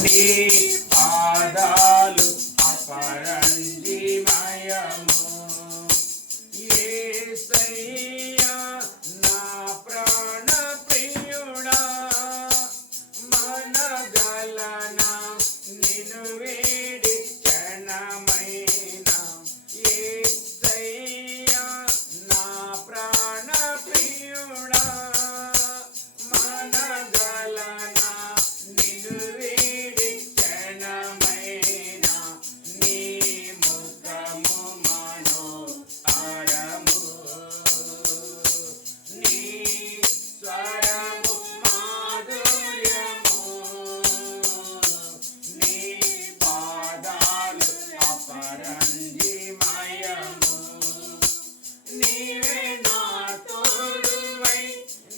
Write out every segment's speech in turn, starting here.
నీ పాదాలు అపరంజిమయము. యేసయ్యా నా ప్రాణ ప్రియుడా, మనగలనా నిన్ను వేడి క్షణమైనా. యేసయ్యా నా ప్రాణ ప్రియుడా, మనగలనా నిన్ను వేడి క్షణమైనా. నీ ముఖము మనోహరము, నీ స్వరము మాధుర్యము. నీ పాదాలు అపరంజిమయము. నీవే నా తోడువై,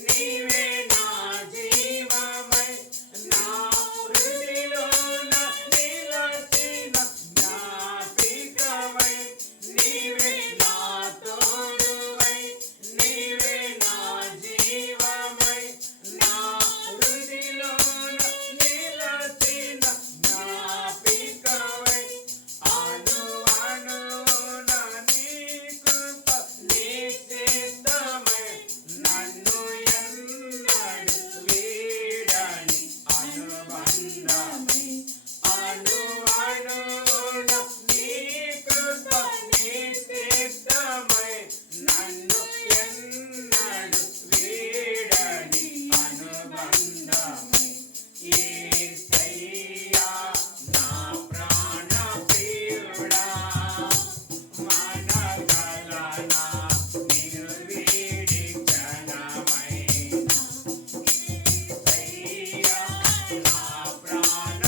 నీవే నా జీవమై, నా హృదిలోన నిలచిన జ్ఞాపికవై. నీవే నా తోడువై, నీవే నా జీవమై, నా హృదిలోన నిలచిన జ్ఞాపికవై. అణువణువున నీ కృప నీ చిత్తమై, నన్ను ఎన్నడు వీడని అనుబంధమై. అణువణువున నీ కృప నీ చిత్తమై, నన్ను ఎన్నడు వీడని అనుబంధమై. యేసయ్యా నా ప్రాణ ప్రియుడా, మనగలనా నిన్ను వీడి క్షణమైనా. యేసయ్యా నా ప్రాణ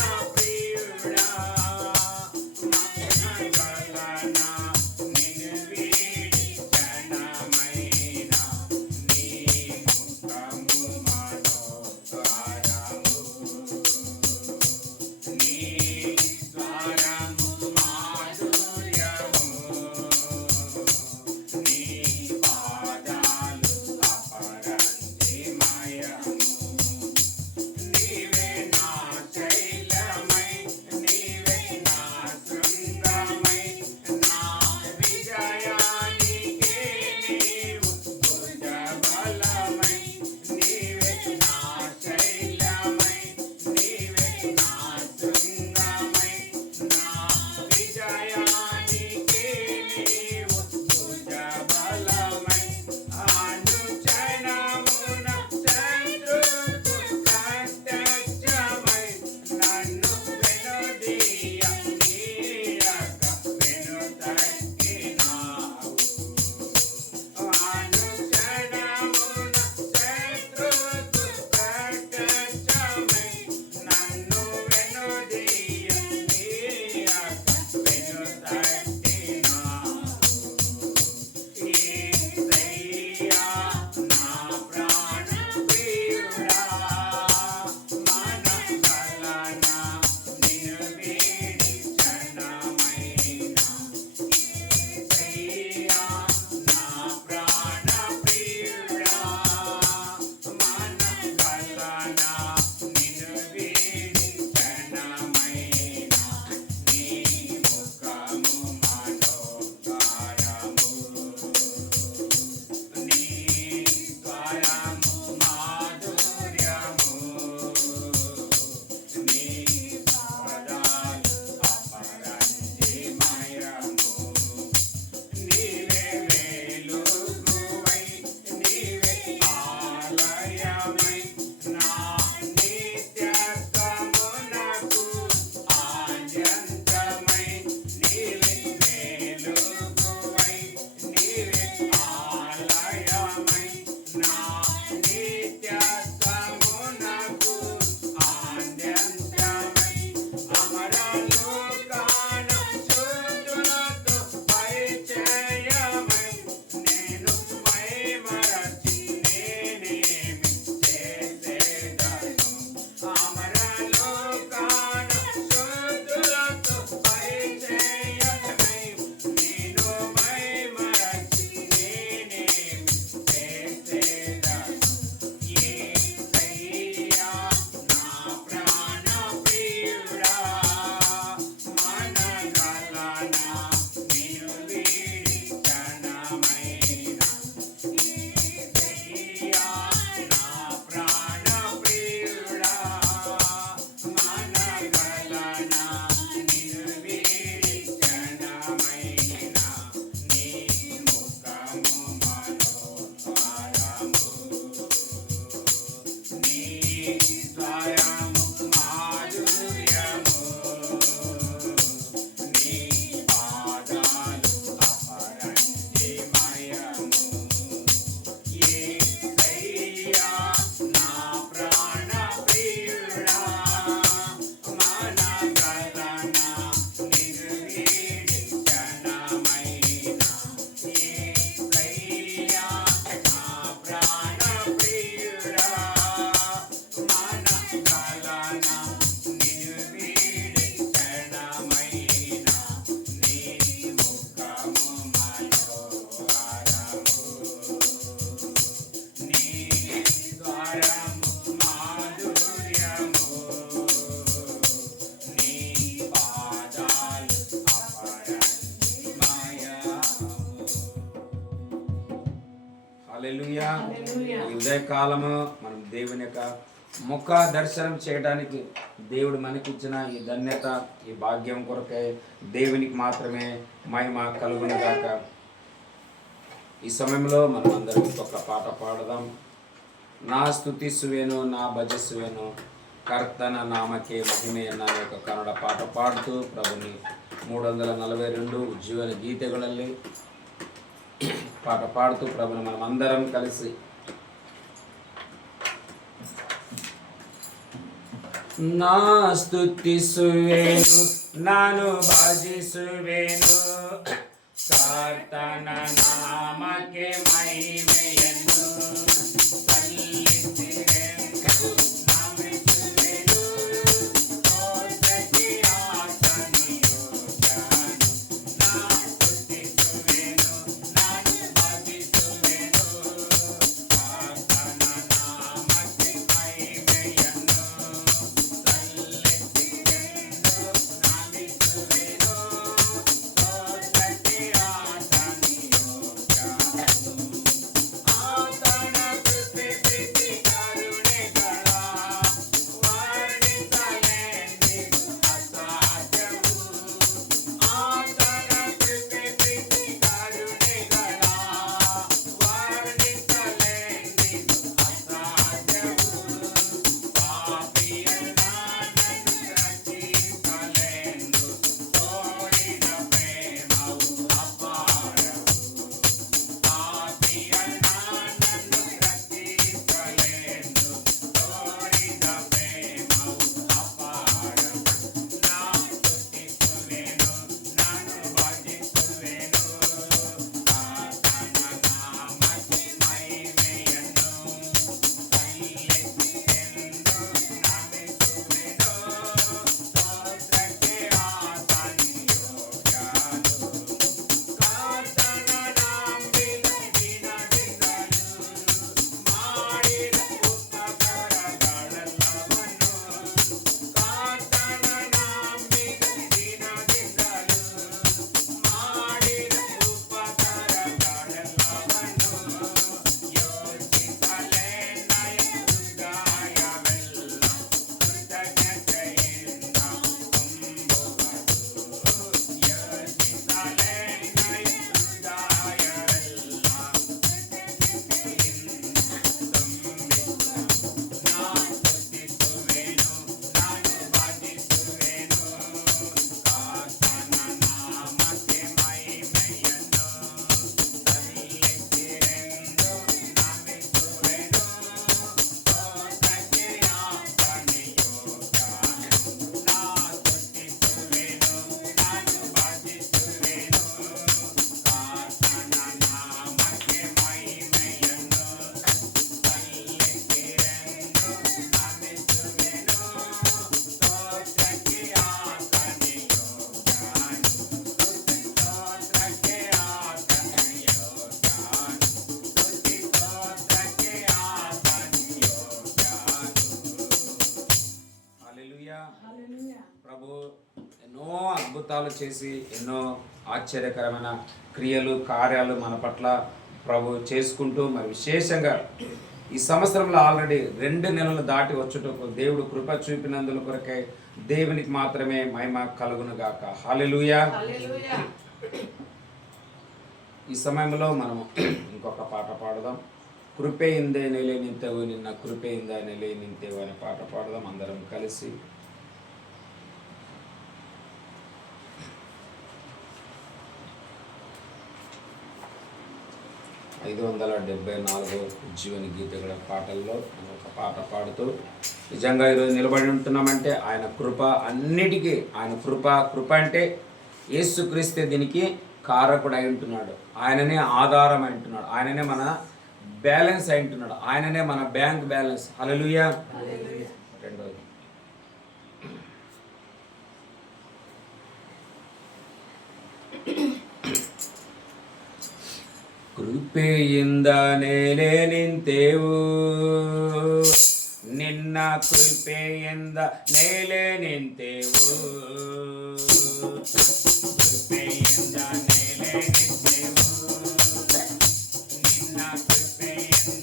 హల్లెలూయా. ఈ ఉదయకాలము మనం దేవుని యొక్క ముఖ దర్శనం చేయడానికి దేవుడు మనకిచ్చిన ఈ ధన్యత, ఈ భాగ్యం కొరకై దేవునికి మాత్రమే మహిమ కలుగును గాక. ఈ సమయంలో మనం అందరం ఇంకొక పాట పాడదాం. నా స్తుతిస్సువేను నా భజిస్సువేను కర్తన నామకే మహిమే అన్న ఒక కన్నಡ పాట పాడుతూ ప్రభుని 342 ಉಜ್ಜೀವನ ಗೀತೆಗಳಲ್ಲಿ ಪಾಠ ಪಾಡ್ತು ಪ್ರಭುನ మనం అందరం కలిసి నా స్తుతిಸುವೆನು ನಾನು ಭಜಿಸುವೆನು ಕರ್ತನ ನಾಮಕ್ಕೆ ಮಹಿಮೆಯನ್ನು ప్రభు ఎన్నో అద్భుతాలు చేసి ఎన్నో ఆశ్చర్యకరమైన క్రియలు కార్యాలు మన పట్ల ప్రభు చేసుకుంటూ మరి విశేషంగా ఈ సంవత్సరంలో ఆల్రెడీ 2 నెలలు దాటి వచ్చుటకు దేవుడు కృప చూపినందుల కొరకై దేవునికి మాత్రమే మహిమ కలుగును గాక. హల్లెలూయా. ఈ సమయంలో మనము ఇంకొక పాట పాడదాం. కృపೆಯಿಂದ ನೆಲೆ ನಿಂತೆವು ನಿನ್ನ ಕೃಪೆಯಿಂದ ನೆಲೆ ನಿಂತೆವು అనే పాట పాడదాం అందరం కలిసి. ఐదు 574 ఉజ్జీవన గీతಗಳ పాటల్లో ఒక పాట పాడుతూ నిజంగా ఈరోజు నిలబడి ఉంటున్నామంటే ఆయన కృప అన్నిటికీ, ఆయన కృప అంటే యేసుక్రీస్తే దీనికి కారకుడు అయి ఉంటున్నాడు. ఆయననే ఆధారం అయి ఉంటున్నాడు. ఆయననే మన బ్యాలెన్స్ అయి ఉంటున్నాడు. ఆయననే మన బ్యాంక్ బ్యాలెన్స్. హల్లెలూయా. రెండోది ಕೃಪೆಯಿಂದ ನೆಲೆ ನಿಂತೆವು ನಿನ್ನ ಕೃಪೆಯಿಂದ ನೆಲೆ ನಿಂತೆವು ಕೃಪೆಯಿಂದ ನೆಲೆ ನಿಂತೆವು ನಿನ್ನ ಕೃಪೆಯಿಂದ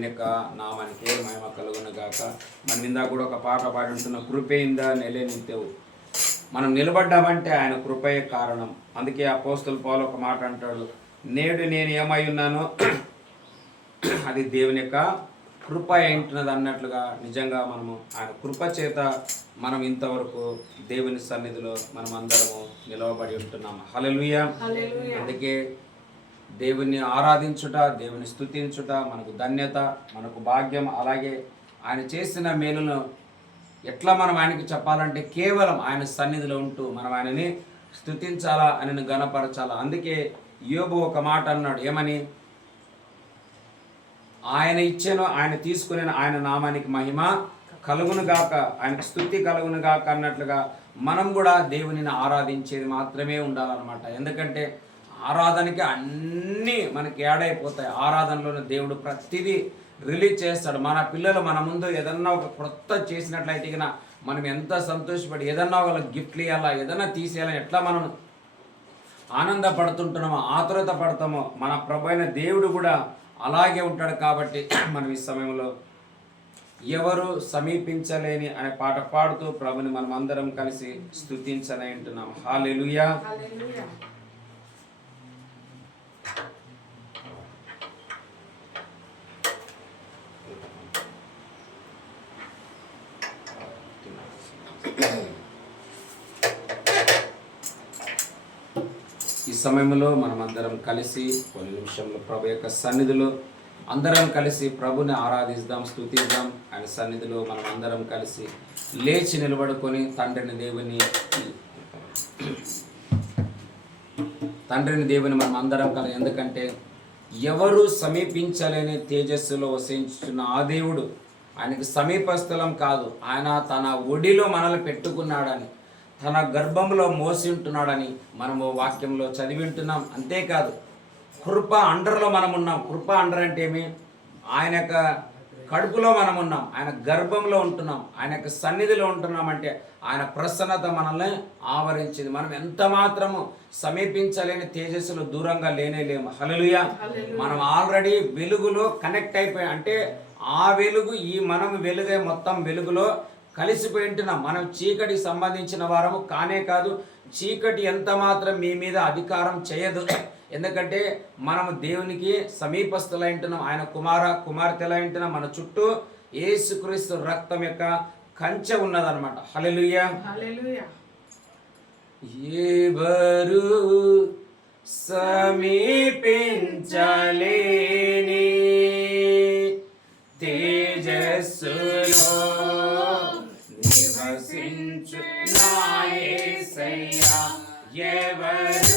దేవుని యొక్క నామానికి మహిమ కలుగును గాక. మనం ఇందాక కూడా ఒక పాట పాడి ఉంటున్న కృపేందా నెలే నింతేవు. మనం నిలబడ్డామంటే ఆయన కృపయే కారణం. అందుకే అపోస్తలుడు పౌలు ఒక మాట అంటాడు, నేడు నేను ఏమై ఉన్నానో అది దేవుని యొక్క కృప ఏంటున్నది అన్నట్లుగా నిజంగా మనము ఆయన కృప చేత మనం ఇంతవరకు దేవుని సన్నిధిలో మనం అందరము నిలవబడి ఉంటున్నాము. హల్లెలూయా. అందుకే దేవుని ఆరాధించుట, దేవుని స్తుతించుట మనకు ధన్యత, మనకు భాగ్యం. అలాగే ఆయన చేసిన మేలును ఎట్లా మనం ఆయనకి చెప్పాలంటే కేవలం ఆయన సన్నిధిలో ఉంటూ మనం ఆయనని స్తుతించాలా, ఆయనను గణపరచాలా. అందుకే యోబు ఒక మాట అన్నాడు, ఏమని? ఆయన ఇచ్చాను, ఆయన తీసుకునే ఆయన నామానికి మహిమ కలుగును గాక, ఆయనకు స్తుతి కలుగును గాక అన్నట్లుగా మనం కూడా దేవునిని ఆరాధించేది మాత్రమే ఉండాలన్నమాట. ఎందుకంటే ఆరాధనకి అన్నీ మనకి ఏడైపోతాయి. ఆరాధనలోనే దేవుడు ప్రతిదీ రిలీజ్ చేస్తాడు. మన పిల్లలు మన ముందు ఏదన్నా ఒక కొత్త చేసినట్లయితే ఇక మనం ఎంత సంతోషపడి ఏదన్నా వాళ్ళకి గిఫ్ట్లు ఇవ్వాలా, ఏదన్నా తీసేయాలని ఎట్లా మనం ఆనందపడుతుంటున్నామో, ఆతురత పడతామో, మన ప్రభు అయిన దేవుడు కూడా అలాగే ఉంటాడు. కాబట్టి మనం ఈ సమయంలో ఎవరు సమీపించలేని అనే పాట పాడుతూ ప్రభుని మనం అందరం కలిసి స్తుతించని అంటున్నాం. హల్లెలూయా. ఈ సమయంలో మనం అందరం కలిసి కొన్ని నిమిషంలో ప్రభు యొక్క సన్నిధిలో అందరం కలిసి ప్రభుని ఆరాధిద్దాం, స్తుతిద్దాం. ఆయన సన్నిధిలో మనం అందరం కలిసి లేచి నిలబడుకొని తండ్రిని దేవుని మనం అందరం కలిసి, ఎందుకంటే ఎవరు సమీపించలేని తేజస్సులో వసించుతున్న ఆ దేవుడు ఆయనకి సమీపస్థలం కాదు, ఆయన తన ఒడిలో మనల్ని పెట్టుకున్నాడని, తన గర్భంలో మోసి ఉంటున్నాడని మనము వాక్యంలో చదివి ఉంటున్నాం. అంతేకాదు కృప అండర్లో మనం ఉన్నాం. కృప అండర్ అంటే ఏమి? ఆయన యొక్క కడుపులో మనం ఉన్నాం, ఆయన గర్భంలో ఉంటున్నాం, ఆయన యొక్క సన్నిధిలో ఉంటున్నాం. అంటే ఆయన ప్రసన్నత మనల్ని ఆవరించింది. మనం ఎంత మాత్రము సమీపించలేని తేజస్సులో దూరంగా లేనేలేము. హల్లెలూయా. మనం ఆల్రెడీ వెలుగులో కనెక్ట్ అయిపోయాం. అంటే ఆ వెలుగు ఈ మనం వెలుగే మొత్తం వెలుగులో కలిసిపోయి ఉంటున్నాం. మనం చీకటికి సంబంధించిన వారము కానే కాదు. చీకటి ఎంత మాత్రం మీ మీద అధికారం చేయదు. ఎందుకంటే మనము దేవునికి సమీపస్తులైంటున్నాం, ఆయన కుమార్తెలైంటున్నాం. మన చుట్టూ యేసుక్రీస్తు రక్తం యొక్క కంచె ఉన్నదన్నమాట. హల్లెలూయా. ఎవరు సమీపించలేని తేజస్సులో నివసించు నా యేసయ్యా, ఎవరు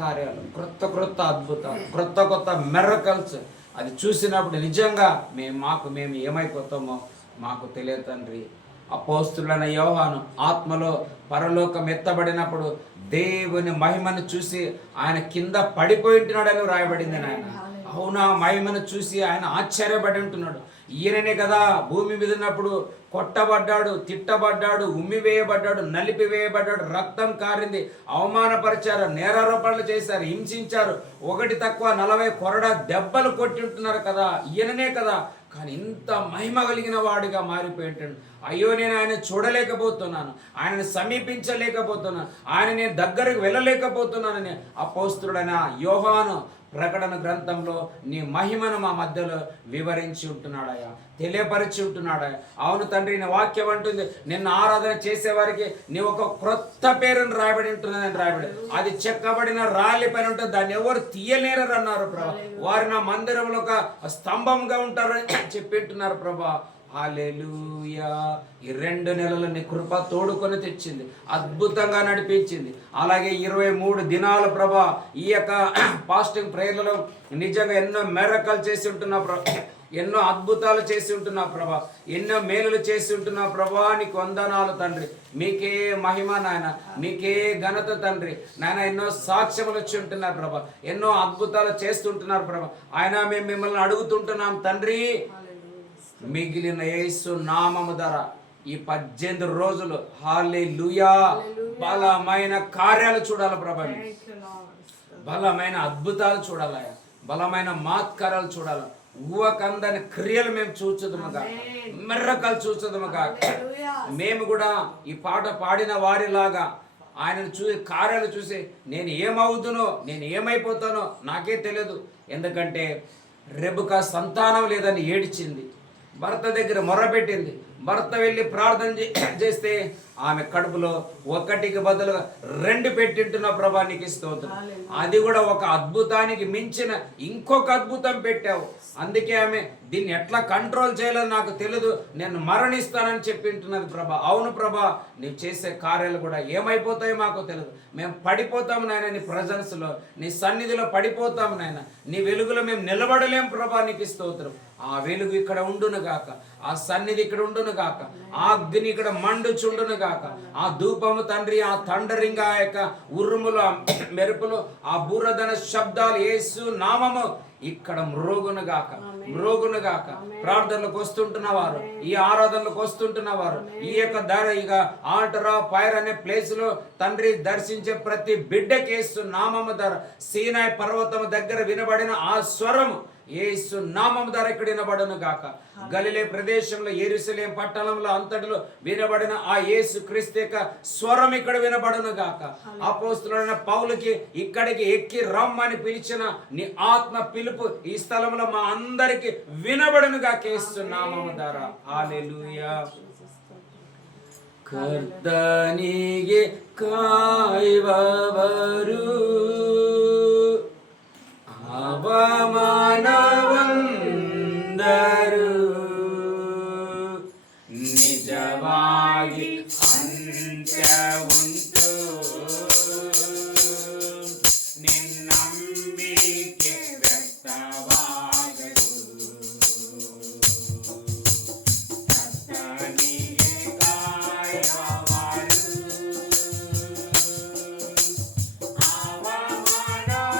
కార్యాలు, క్రొత్త క్రొత్త అద్భుతాలు, క్రొత్త కొత్త మెరకల్స్ అది చూసినప్పుడు నిజంగా మేము ఏమైపోతామో మాకు తెలియదు తండ్రి. అపోస్తులైన యోహాను ఆత్మలో పరలోకం ఎత్తబడినప్పుడు దేవుని మహిమను చూసి ఆయన కింద పడిపోయి ఉంటున్నాడని రాయబడింది నాయన. అవునా, మహిమను చూసి ఆయన ఆశ్చర్యపడి ఉంటున్నాడు. ఈయననే కదా భూమి మీద ఉన్నప్పుడు కొట్టబడ్డాడు, తిట్టబడ్డాడు, ఉమ్మివేయబడ్డాడు, నలిపివేయబడ్డాడు, రక్తం కారింది, అవమానపరిచారు, నేరారోపణలు చేశారు, హింసించారు, 1 తక్కువ 40 కొరడా దెబ్బలు కొట్టి ఉంటున్నారు కదా, ఈయననే కదా. కానీ ఇంత మహిమ కలిగిన వాడిగా మారిపోయింటాడు. అయ్యో, నేను ఆయన చూడలేకపోతున్నాను, ఆయనను సమీపించలేకపోతున్నాను, ఆయన నేను దగ్గరకు వెళ్ళలేకపోతున్నానని అపోస్తుడైన యోహాను ప్రకటన గ్రంథంలో నీ మహిమను మా మధ్యలో వివరించి ఉంటున్నాడయ్యా, తెలియపరిచి ఉంటున్నాడయ్యా. అవును తండ్రి, నీ వాక్యం అంటుంది నిన్ను ఆరాధన చేసేవారికి నీ ఒక క్రొత్త పేరును రాయబడి ఉంటున్నదని రాయబడి, అది చెక్కబడిన రాళ్ళ పైన ఉంటుంది, దాన్ని ఎవరు తీయలేరని అన్నారు ప్రభా. వారు నా మందిరంలో ఒక స్తంభంగా ఉంటారని చెప్పింటున్నారు ప్రభా. హల్లెలూయా. ఈ 2 నెలలు నీ కృప తోడుకొని తెచ్చింది, అద్భుతంగా నడిపించింది. అలాగే 23 దినాలు ప్రభా ఈ యొక్క ఫాస్టింగ్ ప్రేయర్లలో నిజంగా ఎన్నో మెరకలు చేసి ఉంటున్నా ప్రభా, ఎన్నో అద్భుతాలు చేసి ఉంటున్నా ప్రభా, ఎన్నో మేలులు చేసి ఉంటున్నా ప్రభా. నీకు వందనాలు తండ్రి, మీకే మహిమ నాయన, మీకే ఘనత తండ్రి నాయన. ఎన్నో సాక్ష్యములు వచ్చి ఉంటున్నారు ప్రభా, ఎన్నో అద్భుతాలు చేస్తుంటున్నారు ప్రభా. ఆయన మేము మిమ్మల్ని అడుగుతుంటున్నాం తండ్రి, మిగిలిన యేసు నామము ద్వారా ఈ 18 రోజులు హల్లెలూయా బలమైన కార్యాలు చూడాలి ప్రభా, బలమైన అద్భుతాలు చూడాలి, బలమైన మాత్కారాలు చూడాలి, ఊహకందని క్రియలు మేము చూచుదముగా, మెర్రకలు చూచుదముగా. మేము కూడా ఈ పాట పాడిన వారిలాగా ఆయనను చూసి కార్యాలు చూసి నేను ఏమవుతునో, నేను ఏమైపోతానో నాకే తెలియదు. ఎందుకంటే రెబెకా సంతానం లేదని ఏడ్చింది, భర్త దగ్గర మొర్రపెట్టింది. భర్త వెళ్ళి ప్రార్థన చేస్తే ఆమె కడుపులో 1కి బదులుగా 2 పెట్టింటున్న ప్రభా, నీకు స్తోత్రం. అది కూడా ఒక అద్భుతానికి మించిన ఇంకొక అద్భుతం పెట్టావు. అందుకే ఆమె దీన్ని ఎట్లా కంట్రోల్ చేయాలని నాకు తెలియదు, నేను మరణిస్తానని చెప్పింటున్నది ప్రభా. అవును ప్రభా, నీవు చేసే కార్యాలు కూడా ఏమైపోతాయో మాకు తెలియదు. మేము పడిపోతాము నాయన, నీ ప్రజెన్స్లో, నీ సన్నిధిలో పడిపోతాము నాయన. నీ వెలుగులో మేము నిలబడలేం ప్రభా, నీకు స్తోత్రం. ఆ వెలుగు ఇక్కడ ఉండును గాక, ఆ సన్నిధి ఇక్కడ ఉండును గాక, ఆ అగ్ని ఇక్కడ మండుచుండును గాక, ఆ ధూపము తండ్రి, ఆ తండరింగ్, ఆ యొక్క ఉరుములు, ఆ మెరుపులు, ఆ బూరధన శబ్దాలు యేసు నామము ఇక్కడ మ్రోగును గాక, మ్రోగును గాక. ప్రార్థనలకు వస్తుంటున్న వారు, ఈ ఆరాధనలకు వస్తుంటున్న వారు, ఈ యొక్క ఇక ఆల్టర్ ఆఫ్ ఫైర్ అనే ప్లేస్ లో తండ్రి దర్శించే ప్రతి బిడ్డకి యేసు నామము ద్వారా సీనాయి పర్వతము దగ్గర వినబడిన ఆ స్వరము యేసు నామము ద్వారా ఇక్కడ వినబడును గాక. గలిలే ప్రదేశంలో, యెరూషలేం పట్టణంలో అంతటిలో వినబడిన ఆ యేసు క్రీస్తు యొక్క స్వరం ఇక్కడ వినబడును గాక. అపోస్తలుడైన పౌలుకి ఇక్కడికి ఎక్కి రమ్మని పిలిచిన నీ ఆత్మ పిలుపు ఈ స్థలంలో మా అందరికి వినబడును గాక యేసు నామము ద్వారా. హల్లెలూయా. ಕರ್ತನಿಗೆ ಕಾಯುವವರು ಅವಮಾನವಂದರು ನಿಜವಾಗಿ ಅಂತ್ಯ ಉಂಟು, ನಿನ್ನಂಬಿಕೆ ವ್ಯಕ್ತವಾಗದು. ಕರ್ತನಿಗೆ ಕಾಯುವವರು ಅವಮಾನವಂದರು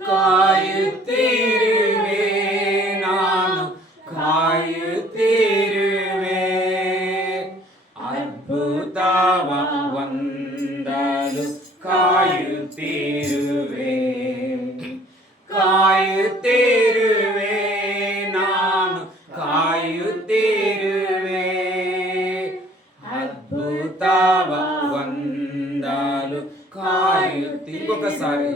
ಕಾಯುತ್ತಿರುವೆ ನಾನು ಕಾಯುತ್ತಿರುವೆ ಅದ್ಭುತವ ಹೊಂದಲು ಕಾಯುತ್ತಿರುವೆ ಕಾಯುತ್ತಿರುವೆ ನಾನು ಕಾಯುತ್ತಿರುವೆ ಅದ್ಭುತವ ಹೊಂದಲು ఇంకొకసారి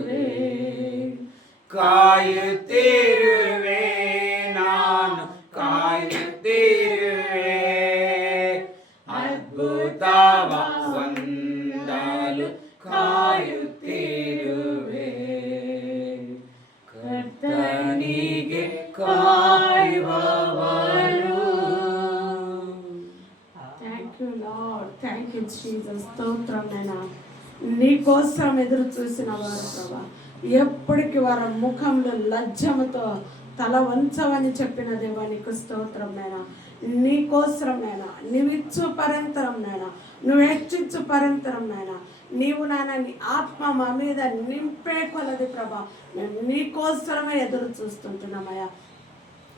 ಕಾಯುತ್ತಿರುವೆ ನಾನು ಕಾಯುತ್ತಿರುವೆ ಅದ್ಭುತವ ಹೊಂದಲು ಕಾಯುತ್ತಿರುವೆ ಕರ್ತನಿಗೆ ಕಾಯುವವರು. Thank you Lord, thank you Jesus. స్తోత్రం నైనా, నీ కోసం ఎదురు చూసిన వారు ప్రభా, ఎప్పటికి వారి ముఖంలో లజ్జముతో తల వంచవని చెప్పిన దేవా నీకు స్తోత్రం నైనా. నీ కోసం నైనా, నీవిచ్చు పరంతరం నైనా, నువ్వు హెచ్చించు పరంతరం నైనా, నీవు నాయన నీ ఆత్మ మా మీద నింపే కొలది ప్రభా, మేము నీ కోసమే ఎదురు చూస్తుంటున్నామయ్యా.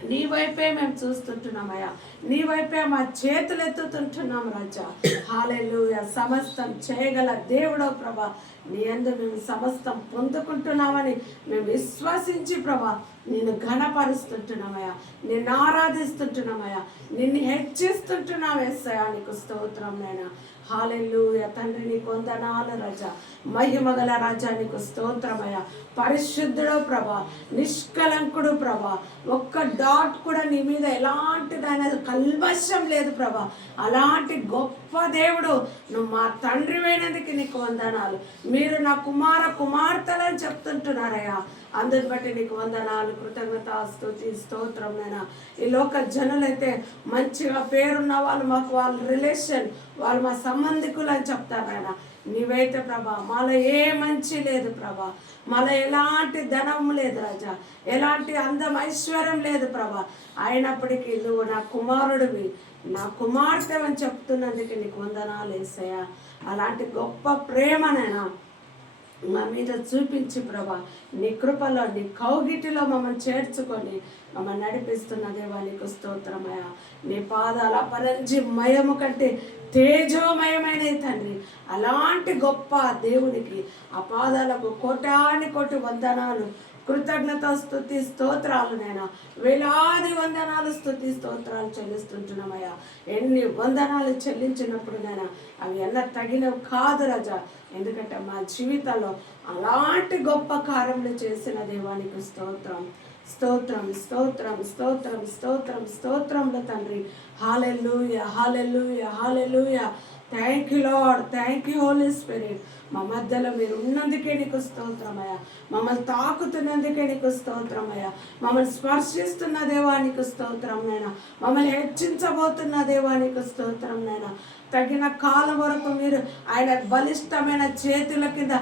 నీ వైపే మేము చూస్తుంటున్నామయ్యా, నీ వైపే మా చేతులు ఎత్తుతుంటున్నాం రాజా. హల్లెలూయా. సమస్తం చేయగల దేవుడో ప్రభా, నీ యందు మేము సమస్తం పొందుకుంటున్నామని మేము విశ్వసించి ప్రభా నిన్ను ఘనపరుస్తుంటున్నామయ్యా, నిన్ను ఆరాధిస్తుంటున్నామయ్యా, నిన్ను హెచ్చిస్తుంటున్నాం యేసయ్యా. నీకు స్తోత్రం నైనా. హల్లెలూయా. తండ్రి నీకు వందనాలు రాజా, మహిమగల రాజా నీకు స్తోత్రమయ్యా. పరిశుద్ధుడు ప్రభా, నిష్కలంకుడు ప్రభా, ఒక్క డాట్ కూడా నీ మీద ఎలాంటిదైనా కల్మషం లేదు ప్రభా. అలాంటి గొప్ప దేవుడు నువ్వు మా తండ్రివైనందుకు నీకు వందనాలు. మీరు నా కుమార కుమార్తెలని చెప్తుంటున్నారయ్యా, అందుని బట్టి నీకు వందనాలు, కృతజ్ఞత, స్తుతి, స్తోత్రం నైనా. ఈ లోక జనులైతే మంచిగా పేరున్న వాళ్ళు మాకు వాళ్ళ రిలేషన్, వాళ్ళు మా సంబంధికులు అని చెప్తారు నాయన. నీవైతే ప్రభా మాలో ఏ మంచి లేదు ప్రభా, మాలో ఎలాంటి ధనం లేదు రాజా, ఎలాంటి అందం ఐశ్వర్యం లేదు ప్రభా. అయినప్పటికీ నువ్వు నా కుమారుడివి, నా కుమార్తె అని చెప్తున్నందుకు నీకు వందనాలు యేసయ్యా. అలాంటి గొప్ప ప్రేమనైనా మా మీద చూపించి ప్రభా, నీ కృపలో నీ కౌగిటిలో మమ్మల్ని చేర్చుకొని మమ్మల్ని నడిపిస్తున్న దేవా నీకు స్తోత్రమయ. నీ పాదాల అపరంజి మయము కంటే తేజోమయమైన తండ్రి, అలాంటి గొప్ప దేవునికి ఆ పాదాలకు కోటాని కోటి వందనాలు, కృతజ్ఞత, స్తుతి, స్తోత్రాలు నైనా. వేలాది వందనాలు, స్తుతి, స్తోత్రాలు చెల్లిస్తుంటున్నామయ్యా. ఎన్ని వందనాలు చెల్లించినప్పుడు నైనా అవి ఎన్న తగినవి కాదు రాజా. ఎందుకంటే మా జీవితంలో అలాంటి గొప్ప కార్యములు చేసిన దేవానికి స్తోత్రం, స్తోత్రం, స్తోత్రం, స్తోత్రం, స్తోత్రం, స్తోత్రంలో తండ్రి. Hallelujah, hallelujah, hallelujah. Thank you Lord, thank you Holy Spirit. మా మధ్యలో మీరు ఉన్నందుకే నీకు స్తోత్రమయ్యా, మమ్మల్ని తాకుతున్నందుకే నీకు స్తోత్రమయ్యా, మమ్మల్ని స్పర్శిస్తున్న దేవానికి స్తోత్రం నైనా, మమ్మల్ని హెచ్చించబోతున్న దేవానికి స్తోత్రం నైనా. తగిన కాలం వరకు మీరు ఆయన బలిష్టమైన చేతుల కింద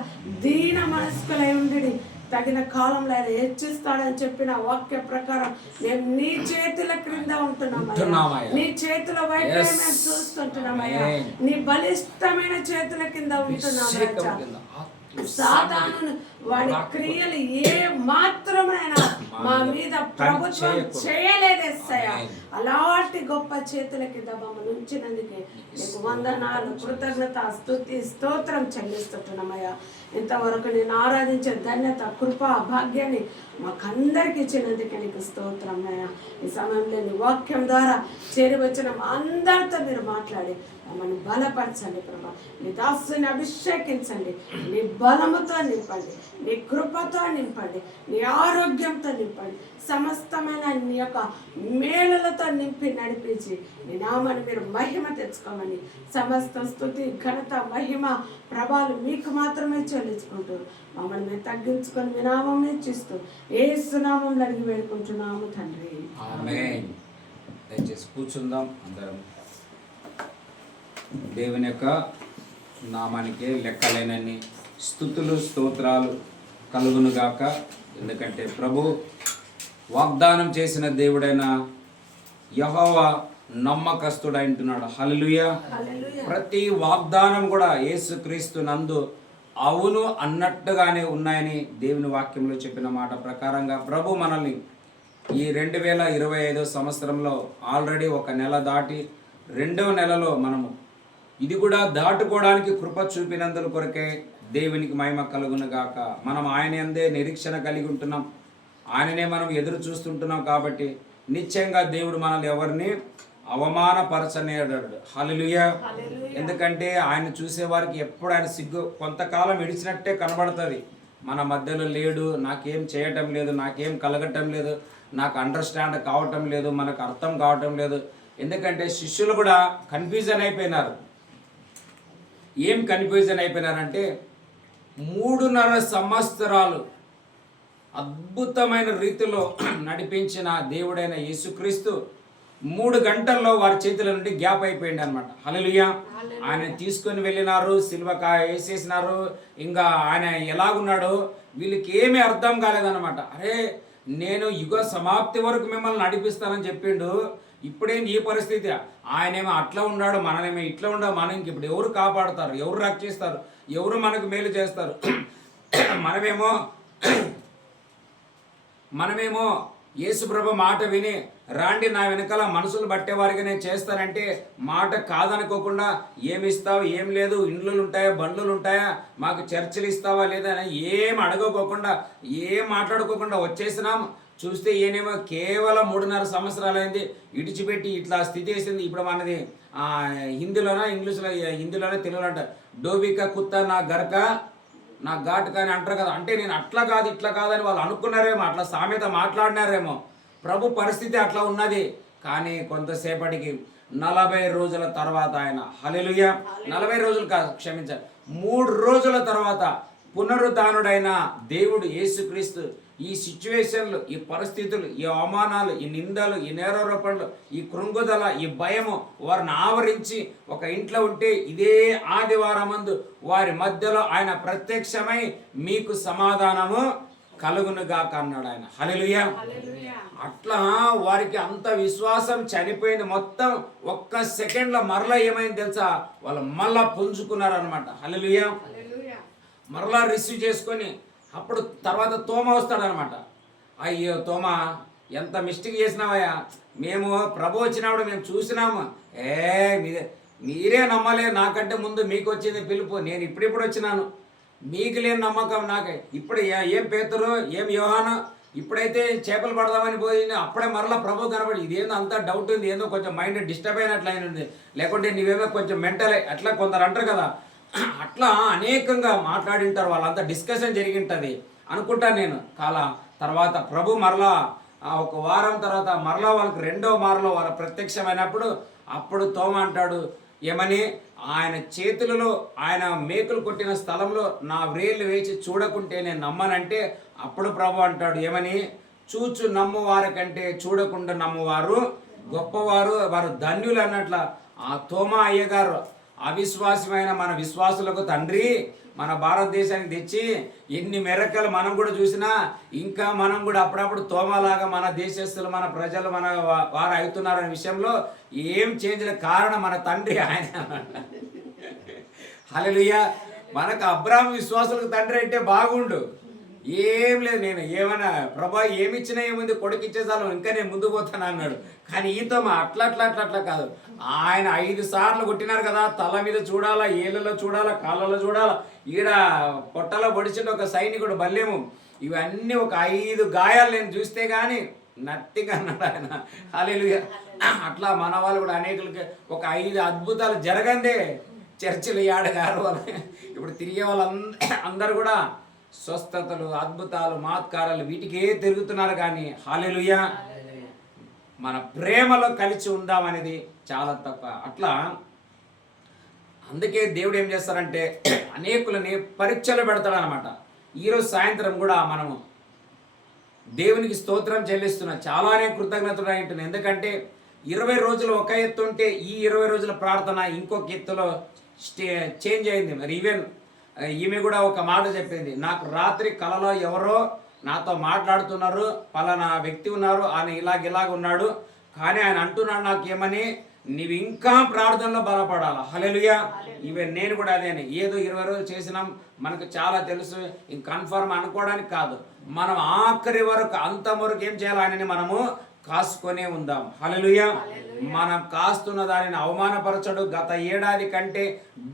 దీన మనస్కులై ఉండి తగిన కాలంలో ఆయన హెచ్చిస్తాడని చెప్పిన వాక్య ప్రకారం మేము నీ చేతుల క్రింద ఉంటున్నామయ్యా, నీ చేతుల వైపే మేము చూస్తుంటున్నామయ్యా, నీ బలిష్టమైన చేతుల కింద ఉంటున్నామయ్యా. సాతాను వాడి క్రియలు ఏ మాత్రమైనా మా మీద ప్రభుత్వం చేయలేదేస్తాయా. అలాంటి గొప్ప చేతుల కింద మమ్మల్ని ఉంచినందుకే నీకు వందనాలు, కృతజ్ఞత, స్తుతి, స్తోత్రం చెల్లిస్తుంటున్నామయ్యా. ఇంతవరకు నేను ఆరాధించే ధన్యత, కృప, భాగ్యాన్ని మాకందరికి ఇచ్చినందుకే నీకు స్తోత్రం అయ్యా. ఈ సమయంలో నీ వాక్యం ద్వారా చేరి వచ్చిన అందరితో మీరు మాట్లాడి మమ్మల్ని బలపరచండి ప్రభా. నీ దాసుని అభిషేకించండి, నీ బలముతో నింపండి, నీ కృపతో నింపండి, నీ ఆరోగ్యంతో నింపండి, సమస్తమైన నీ యొక్క మేలులతో నింపి నడిపించి నీ నామాన్ని మీరు మహిమ తెచ్చుకోమని సమస్త స్తుతి, ఘనత, మహిమ, ప్రభావాలు మీకు మాత్రమే చెల్లించుకుంటూ మమ్మల్ని మేము తగ్గించుకొని మీ నామం ఇచ్చిస్తూ యేసు నామంలో అడిగి వేడుకుంటున్నాము తండ్రి. ఆమేన్. దయచేసి కూర్చుందాం అందరం. దేవుని యొక్క నామానికి లెక్కలేనన్ని స్తుతులు, స్తోత్రాలు కలుగునుగాక. ఎందుకంటే ప్రభు వాగ్దానం చేసిన దేవుడైన యెహోవా నమ్మకస్తుడు అంటున్నాడు. హల్లెలూయా. ప్రతి వాగ్దానం కూడా యేసుక్రీస్తు నందు అవును అన్నట్టుగానే ఉన్నాయని దేవుని వాక్యంలో చెప్పిన మాట ప్రకారంగా ప్రభు మనల్ని ఈ 2025 సంవత్సరంలో ఆల్రెడీ ఒక నెల దాటి 2వ నెలలో మనము ఇది కూడా దాటుకోవడానికి కృప చూపినందుల కొరకే దేవునికి మహిమ కలుగును గాక. మనం ఆయన యందే నిరీక్షణ కలిగి ఉంటున్నాం, ఆయననే మనం ఎదురు చూస్తుంటున్నాం. కాబట్టి నిశ్చయంగా దేవుడు మనల్ని ఎవరిని అవమానపరచనేడాడు. హల్లెలూయా. ఎందుకంటే ఆయన చూసేవారికి ఎప్పుడు ఆయన సిగ్గు కొంతకాలం విడిచినట్టే కనబడుతుంది. మన మధ్యలో లేడు, నాకేం చేయటం లేదు, నాకేం కలగటం లేదు, నాకు అండర్స్టాండ్ కావటం లేదు, మనకు అర్థం కావటం లేదు. ఎందుకంటే శిష్యులు కూడా కన్ఫ్యూజన్ అయిపోయినారు. ఏం కన్ఫ్యూజన్ అయిపోయినారంటే 3.5 సంవత్సరాలు అద్భుతమైన రీతిలో నడిపించిన దేవుడైన యేసుక్రీస్తు 3 గంటల్లో వారి చేతుల నుండి గ్యాప్ అయిపోయింది అనమాట. హల్లెలూయా. ఆయన తీసుకొని వెళ్ళినారు, సిలువకాయ వేసేసినారు. ఇంకా ఆయన ఎలాగున్నాడో వీళ్ళకి ఏమీ అర్థం కాలేదన్నమాట. అరే, నేను యుగ సమాప్తి వరకు మిమ్మల్ని నడిపిస్తానని చెప్పిండు, ఇప్పుడేం ఈ పరిస్థితి? ఆయనేమో అట్లా ఉన్నాడు, మనమేమో ఇట్లా ఉన్నాడు. మనకి ఇప్పుడు ఎవరు కాపాడుతారు, ఎవరు రక్షిస్తారు, ఎవరు మనకు మేలు చేస్తారు? మనమేమో యేసుప్రభు మాట విని రాండి నా వెనకాల మనుషులు బట్టేవారిగా నేను చేస్తానంటే మాట కాదనుకోకుండా ఏమి ఇస్తావు, ఏం లేదు, ఇండ్లు ఉంటాయా, బండ్లు ఉంటాయా, మాకు చర్చలు ఇస్తావా లేదా అని ఏం అడగకోకుండా ఏం మాట్లాడుకోకుండా వచ్చేసినాం. చూస్తే ఈయనేమో కేవలం 3.5 సంవత్సరాలైంది ఇడిచిపెట్టి ఇట్లా స్థితి వేసింది. ఇప్పుడు మనది హిందీలోనా ఇంగ్లీష్లో, హిందీలోనే తెలుగులో అంట, డోబికా కుత్తా నా గరక నా ఘాట్ కానీ అంటారు కదా. అంటే నేను అట్లా కాదు ఇట్లా కాదని వాళ్ళు అనుకున్నారేమో, అట్లా సామెత మాట్లాడినారేమో. ప్రభు పరిస్థితి అట్లా ఉన్నది. కానీ కొంతసేపటికి 40 రోజుల తర్వాత ఆయన, హల్లెలూయా, 40 రోజులు కాదు, క్షమించాలి, 3 రోజుల తర్వాత పునరుద్ధానుడైన దేవుడు యేసుక్రీస్తు ఈ సిచ్యువేషన్లు, ఈ పరిస్థితులు, ఈ అవమానాలు, ఈ నిందలు, ఈ నేరారోపణలు, ఈ కృంగుదల, ఈ భయము వారిని ఆవరించి ఒక ఇంట్లో ఉంటే ఇదే ఆదివారమందు వారి మధ్యలో ఆయన ప్రత్యక్షమై మీకు సమాధానము కలుగునుగాక అన్నాడు ఆయన. హల్లెలూయా. అట్లా వారికి అంత విశ్వాసం చనిపోయింది. మొత్తం ఒక్క సెకండ్లో మరలా ఏమైంది తెలుసా? వాళ్ళు మళ్ళా పుంజుకున్నారనమాట. హల్లెలూయా. మరలా రిసీవ్ చేసుకొని అప్పుడు తర్వాత తోమ వస్తాడనమాట. అయ్యో తోమ, ఎంత మిస్టేక్ చేసినావయ్యా, మేము ప్రభు వచ్చినప్పుడు మేము చూసినాము, మీరే నమ్మలేదు, నాకంటే ముందు మీకు వచ్చింది పిలుపు, నేను ఇప్పుడిప్పుడు వచ్చినాను, మీకు లేని నమ్మకం నాకే. ఇప్పుడు ఏం పేతురు, ఏం యోహాను, ఇప్పుడైతే చేపలు పడదామని పోయింది, అప్పుడే మరలా ప్రభు కనబడి, ఇదేందో అంతా డౌట్ ఉంది, ఏందో కొంచెం మైండ్ డిస్టర్బ్ అయినట్లు అయినది, లేకుంటే నీవేమో కొంచెం మెంటల్ అట్లా కొందరు అంటారు కదా. అట్లా అనేకంగా మాట్లాడింటారు, వాళ్ళంతా డిస్కషన్ జరిగింటుంది అనుకుంటాను నేను. తర్వాత ప్రభు మరలా ఒక వారం తర్వాత మరలా వాళ్ళకి 2వ మారులో వాళ్ళ ప్రత్యక్షమైనప్పుడు అప్పుడు తోమ అంటాడు ఏమని, ఆయన చేతులలో ఆయన మేకులు కొట్టిన స్థలంలో నా వ్రేళ్ళు వేసి చూడకుంటే నేను నమ్మనంటే అప్పుడు ప్రభు అంటాడు ఏమని, చూచు నమ్మువారి కంటే చూడకుండా నమ్మువారు గొప్పవారు, వారు ధన్యులు అన్నట్ల. ఆ తోమా అయ్యగారు అవిశ్వాసమైన మన విశ్వాసులకు తండ్రి మన భారతదేశానికి తెచ్చి ఎన్ని మెరకలు మనం కూడా చూసినా ఇంకా మనం కూడా అప్పుడప్పుడు తోమలాగా మన దేశస్తులు, మన ప్రజలు, మన వారు అవుతున్నారనే విషయంలో ఏం చేంజ్ కారణం మన తండ్రి ఆయన. హల్లెలూయా. మనకు అబ్రాహాము విశ్వాసులకు తండ్రి అంటే బాగుండు, ఏం లేదు, నేను ఏమన్నా ప్రభా ఏమిచ్చినా ఏముంది, కొడుకు ఇచ్చేసాను, ఇంకా నేను ముందుకు పోతాను అన్నాడు. కానీ ఈతో అట్లా కాదు. ఆయన 5 సార్లు కొట్టినారు కదా, తల మీద చూడాలా, ఏళ్ళలో చూడాలా, కాళ్ళలో చూడాలా, ఈడ పొట్టలో పొడిచిన ఒక సైనికుడు బల్లేము, ఇవన్నీ ఒక 5 గాయాలు నేను చూస్తే కానీ నథింగ్ అన్నాడు ఆయన. హల్లెలూయా. అట్లా మన వాళ్ళు కూడా అనేకులకి ఒక 5 అద్భుతాలు జరగందే చర్చిలు ఏడగారు ఇప్పుడు తిరిగే వాళ్ళందరూ కూడా స్వస్థతలు, అద్భుతాలు, మాత్కారాలు వీటికే తిరుగుతున్నారు. కానీ హల్లెలూయా, మన ప్రేమలో కలిసి ఉందామనేది చాలా తక్కువ. అట్లా అందుకే దేవుడు ఏం చేస్తారంటే అనేకులని పరీక్షలు పెడతాడనమాట. ఈరోజు సాయంత్రం కూడా మనము దేవునికి స్తోత్రం చెల్లిస్తున్నాం, చాలానే కృతజ్ఞతలు అంటున్నాం. ఎందుకంటే 20 రోజులు ఒక ఎత్తు ఉంటే ఈ 20 రోజుల ప్రార్థన ఇంకొక ఎత్తులో చేంజ్ అయింది. మరి ఈమె కూడా ఒక మాట చెప్పింది, నాకు రాత్రి కలలో ఎవరో నాతో మాట్లాడుతున్నారు, పలానా వ్యక్తి ఉన్నారు, ఆయన ఇలాగ ఉన్నాడు, కానీ ఆయన అంటున్నాడు నాకు ఏమని, నీవు ఇంకా ప్రార్థనలో బలపడాలి. హల్లెలూయా. ఈవెన్ నేను కూడా అదేనే, ఏదో 20 రోజులు చేసినాం మనకు చాలా తెలుసు ఇంక కన్ఫర్మ్ అనుకోవడానికి కాదు, మనం ఆఖరి వరకు అంతం వరకు ఏం చేయాలి, ఆయనని మనము కాసుకొనే ఉందాం. హల్లెలూయా. మనం కాస్తున్న దానిని అవమానపరచడు. గత ఏడాది కంటే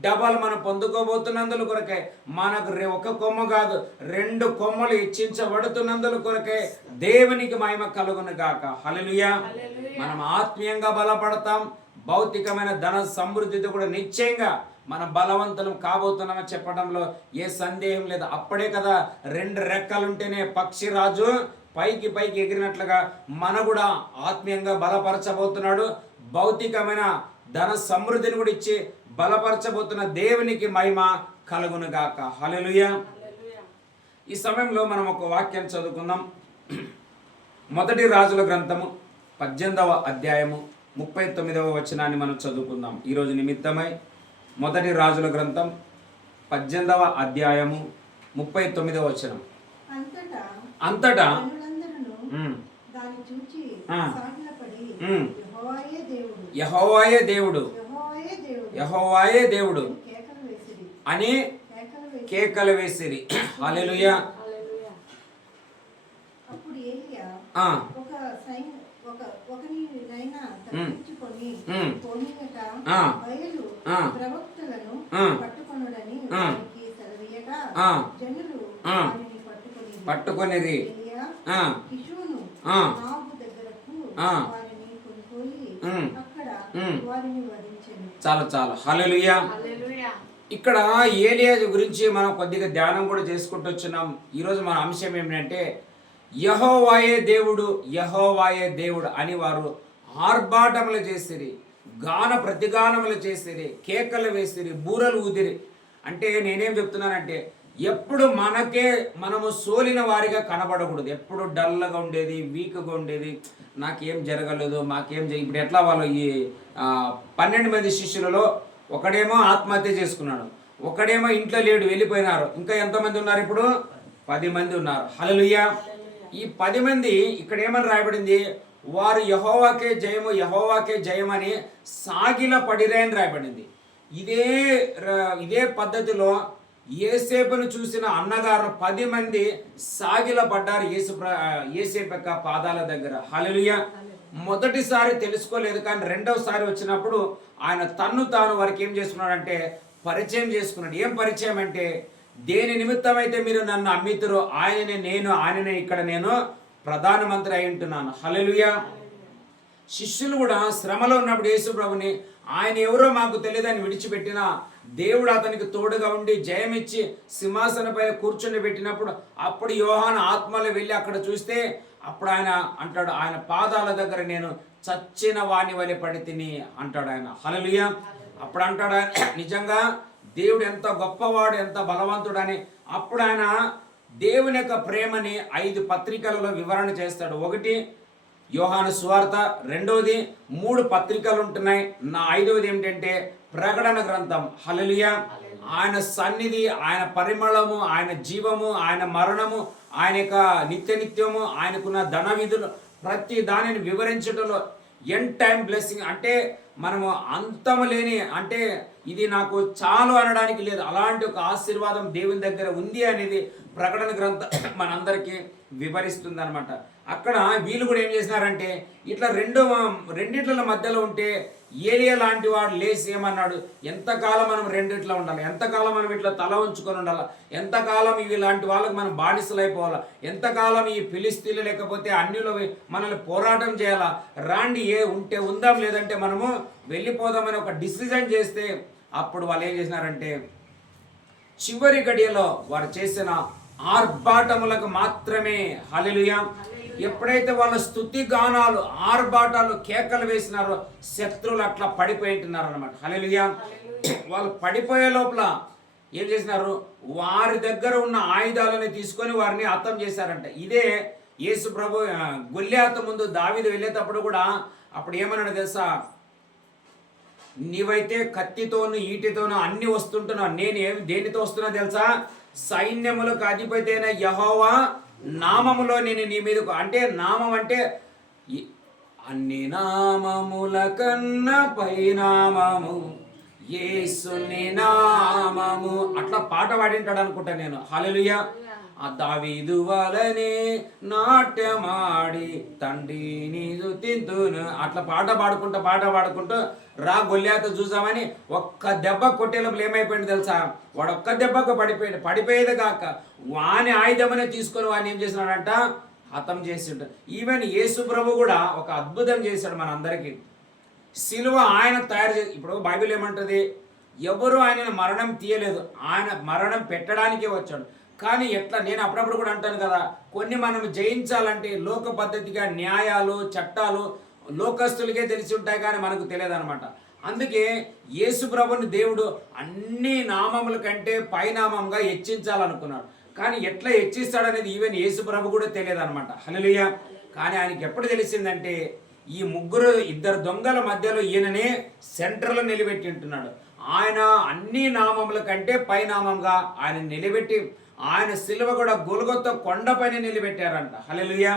డబల్ మనం పొందుకోబోతున్నందుల కొరకే, మనకు ఒక కొమ్మ కాదు 2 కొమ్మలు ఇచ్చించబడుతున్నందుల కొరకే దేవునికి మహిమ కలుగును గాక. హల్లెలూయా. మనం ఆత్మీయంగా బలపడతాం, భౌతికమైన ధన సమృద్ధితో కూడా నిశ్చయంగా మనం బలవంతులం కాబోతున్నామని చెప్పడంలో ఏ సందేహం లేదు. అప్పుడే కదా 2 రెక్కలుంటేనే పక్షిరాజు పైకి ఎగిరినట్లుగా మన కూడా ఆత్మీయంగా బలపరచబోతున్నాడు. భౌతికమైన ధన సమృద్ధిని కూడా ఇచ్చి బలపరచబోతున్న దేవునికి మహిమ కలుగును గాక. హల్లెలూయా. ఈ సమయంలో మనం ఒక వాక్యం చదువుకుందాం. మొదటి రాజుల గ్రంథము 18వ అధ్యాయము 39వ వచనాన్ని మనం చదువుకుందాం ఈరోజు నిమిత్తమై. మొదటి రాజుల గ్రంథం 18వ అధ్యాయము 39వ వచనం. అంతటా యెహోవాయే దేవుడు అని కేకలు వేసిరి. హల్లెలూయా. పట్టుకొనిది. చాలు. హల్లెలూయా. ఇక్కడ ఏలియా గురించి మనం కొద్దిగా ధ్యానం కూడా చేసుకుంటూ వచ్చినాం. ఈరోజు మన అంశం ఏమిటంటే యెహోవాయే దేవుడు అని వారు ఆర్భాటములు చేసిరి, గాన ప్రతిగానములు చేసిరి, కేకలు వేసిరి, బూరలు ఊదిరి. అంటే నేనేం చెప్తున్నానంటే ఎప్పుడు మనము సోలిన వారిగా కనబడకూడదు. ఎప్పుడు డల్గా ఉండేది, వీక్గా ఉండేది, నాకేం జరగలేదు, ఇప్పుడు ఎట్లా వాళ్ళు ఈ 12 మంది శిష్యులలో ఒకడేమో ఆత్మహత్య చేసుకున్నాడు, ఒకడేమో ఇంట్లో లేడు వెళ్ళిపోయినారు, ఇంకా ఎంతమంది ఉన్నారు ఇప్పుడు 10 మంది ఉన్నారు. హల్లెలూయా. ఈ 10 మంది ఇక్కడ ఏమని రాయబడింది, వారు యెహోవాకే జయమని సాగిల పడిరే అని రాయబడింది. ఇదే పద్ధతిలో యేసేపును చూసిన అన్నగారు 10 మంది సాగిల పడ్డారు యేసేపు యొక్క పాదాల దగ్గర. హల్లెలూయా. మొదటిసారి తెలుసుకోలేదు, కానీ రెండవసారి వచ్చినప్పుడు ఆయన తాను వారికి ఏం చేసుకున్నాడంటే పరిచయం చేసుకున్నాడు. ఏం పరిచయం అంటే, దేని నిమిత్తమైతే మీరు నన్ను అమ్మితురో ఆయననే ఇక్కడ నేను ప్రధానమంత్రి అయి ఉంటున్నాను. హల్లెలూయా. శిష్యులు కూడా శ్రమలో ఉన్నప్పుడు యేసు ప్రభుని ఆయన ఎవరో మాకు తెలియదని విడిచిపెట్టినా దేవుడు అతనికి తోడుగా ఉండి జయమిచ్చి సింహాసనపై కూర్చొని పెట్టినప్పుడు అప్పుడు యోహాను ఆత్మలో వెళ్ళి అక్కడ చూస్తే అప్పుడు ఆయన అంటాడు, ఆయన పాదాల దగ్గర నేను చచ్చిన వాని వలె పడి తిని అంటాడు ఆయన. హల్లెలూయా. అప్పుడు అంటాడు నిజంగా దేవుడు ఎంత గొప్పవాడు, ఎంత బలవంతుడని. అప్పుడు ఆయన దేవుని యొక్క ప్రేమని 5 పత్రికలలో వివరణ చేస్తాడు. 1 యోహాను సువార్త, 2ది 3 పత్రికలు ఉంటున్నాయి, 5వది ఏమిటంటే ప్రకటన గ్రంథం. హల్లెలూయా. ఆయన సన్నిధి, ఆయన పరిమళము, ఆయన జీవము, ఆయన మరణము, ఆయన యొక్క నిత్యము, ఆయనకున్న ధన విధులు, ప్రతి దానిని వివరించడంలో ఎండ్ టైం బ్లెస్సింగ్ అంటే మనము అంతము లేని, అంటే ఇది నాకు చాలు అనడానికి లేదు, అలాంటి ఒక ఆశీర్వాదం దేవుని దగ్గర ఉంది అనేది ప్రకటన గ్రంథం మనందరికీ వివరిస్తుంది అనమాట. అక్కడ వీళ్ళు కూడా ఏం చేసినారంటే ఇట్లా రెండిట్ల మధ్యలో ఉంటే ఏలియా లాంటి వాడు లేచి ఏమన్నాడు, ఎంతకాలం మనం రెండిట్లో ఉండాలి, ఎంతకాలం మనం ఇట్లా తల ఉంచుకొని ఉండాలి, ఎంతకాలం ఇవి లాంటి వాళ్ళకి మనం బానిసలు అయిపోవాలా, ఎంతకాలం ఈ ఫిలిస్తీన్లు లేకపోతే అన్యులు మనల్ని పోరాటం చేయాలా, రాండి ఉంటే ఉందాం లేదంటే మనము వెళ్ళిపోదామని ఒక డిసిజన్ చేస్తే అప్పుడు వాళ్ళు ఏం చేసినారంటే చివరి గడియలో వారు చేసిన ఆర్భాటములకు మాత్రమే. హల్లెలూయా. ఎప్పుడైతే వాళ్ళ స్తుతి గానాలు, ఆర్భాటాలు, కేకలు వేసినారో శత్రువులు అట్లా పడిపోయింటున్నారు అనమాట. హల్లెలూయా. వాళ్ళు పడిపోయే లోపల ఏం చేసినారు, వారి దగ్గర ఉన్న ఆయుధాలని తీసుకొని వారిని హతం చేశారంట. ఇదే యేసు ప్రభు గొల్లియాతు ముందు దావీదు వెళ్ళేటప్పుడు కూడా అప్పుడు ఏమన్నాడు తెలుసా, నీవైతే కత్తితోను ఈటితోను అన్ని వస్తుంటున్నావు, నేను దేనితో వస్తున్నా తెలుసా, సైన్యములకు అధిపతి అయిన యెహోవా నామములో నేను నీ మీదకు, అంటే నామం అంటే అన్ని నామముల కన్నా పైనామము యేసుని నామము. అట్లా పాట పాడింటాడు అనుకుంటా నేను. హల్లెలూయా. ఆ దావీదు వలనే నాట్యమాడి తండ్రిని స్తుతింతును. అట్లా పాట పాడుకుంటూ రా గొల్లియాతో చూసామని ఒక్క దెబ్బ కొట్టే లోపల ఏమైపోయింది తెలుసా? వాడు ఒక్క దెబ్బకు పడిపోయేది కాక వాని ఆయుధమనే తీసుకొని వాడిని ఏం చేసినాడంట? హతం చేసి ఉంటాడు. ఈవెన్ యేసు ప్రభు కూడా ఒక అద్భుతం చేశాడు మనందరికీ. సిలువ ఆయన తయారు చేసి, ఇప్పుడు బైబిల్ ఏమంటుంది? ఎవరు ఆయన మరణం తీయలేదు, ఆయన మరణం పెట్టడానికే వచ్చాడు. కానీ ఎట్లా, నేను అప్పుడప్పుడు కూడా అంటాను కదా, కొన్ని మనం జయించాలంటే లోక పద్ధతిగా న్యాయాలు చట్టాలు లోకస్తులకే తెలిసి ఉంటాయి కానీ మనకు తెలియదు అనమాట. అందుకే యేసు ప్రభుని దేవుడు అన్ని నామముల కంటే పైనామంగా హెచ్చించాలనుకున్నాడు. కానీ ఎట్లా హెచ్చిస్తాడనేది ఈవెన్ యేసు ప్రభు కూడా తెలియదు అనమాట. హల్లెలూయా. కానీ ఆయనకి ఎప్పుడు తెలిసిందంటే ఈ ఇద్దరు దొంగల మధ్యలో ఈయననే సెంటర్లో నిలబెట్టి ఉంటున్నాడు. ఆయన అన్ని నామముల కంటే పైనామంగా ఆయన నిలబెట్టి ఆయన సిలువ కూడా గొల్గొతా కొండపైన నిలబెట్టారంట. హల్లెలూయా.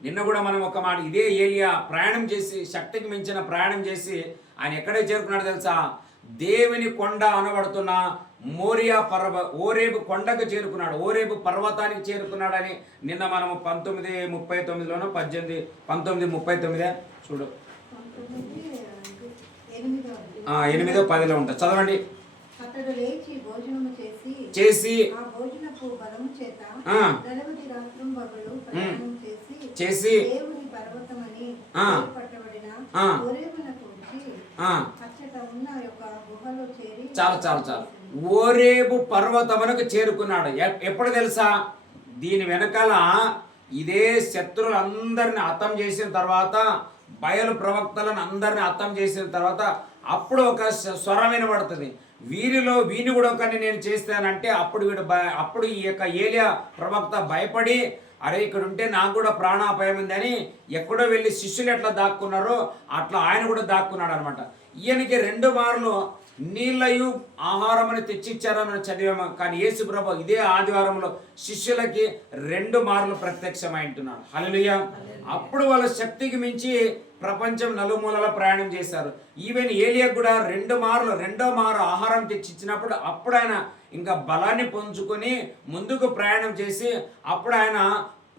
నిన్న కూడా మనం ఒక మాట, ఇదే ఏలియా ప్రయాణం చేసి, శక్తికి మించిన ప్రయాణం చేసి ఆయన ఎక్కడే చేరుకున్నాడు తెలుసా? దేవుని కొండ అనబడుతున్న మోరియా ఓరేబు కొండకు చేరుకున్నాడు, ఓరేబు పర్వతానికి చేరుకున్నాడని నిన్న మనము 19:39లోనో 19:39 చూడు 8:10 ఉంటుంది. చదవండి. అతడు లేచి భోజనము చేసి ఆ భోజనపు బలము చేత నలుగురి రాత్రం పగలు ప్రయాణం చేసి దేవుని పర్వతమని పట్టబడిన హోరేబునకు వచ్చి అచ్చట ఉన్న యొక్క గుహలో చేరి చాలు ఓరేబు పర్వతమునకు చేరుకున్నాడు. ఎప్పుడు తెలుసా? దీని వెనకాల ఇదే శత్రువులందరిని హతం చేసిన తర్వాత, బయలు ప్రవక్తలను అందరిని హతం చేసిన తర్వాత అప్పుడు ఒక స్వరం వినబడుతుంది, వీని కూడా ఒకరిని నేను చేస్తానంటే అప్పుడు ఈ యొక్క ఏలియా ప్రవక్త భయపడి, అరే ఇక్కడ ఉంటే నాకు కూడా ప్రాణాపాయం ఉందని ఎక్కడో వెళ్ళి శిష్యులు ఎట్లా దాక్కున్నారో అట్లా ఆయన కూడా దాక్కున్నాడు అనమాట. ఈయనకి 2 మార్లు నీళ్ళయు ఆహారమని తెచ్చిచ్చారని చదివాము. కానీ యేసు ప్రభు ఇదే ఆదివారంలో శిష్యులకి 2 మార్లు ప్రత్యక్షమైంటున్నాడు. హల్లెలూయా. అప్పుడు వాళ్ళ శక్తికి మించి ప్రపంచం నలుమూలల ప్రయాణం చేశారు. ఈవెన్ ఏలియా కూడా 2 మారు ఆహారం తెచ్చిచ్చినప్పుడు అప్పుడు ఆయన ఇంకా బలాన్ని పుంజుకొని ముందుకు ప్రయాణం చేసి అప్పుడు ఆయన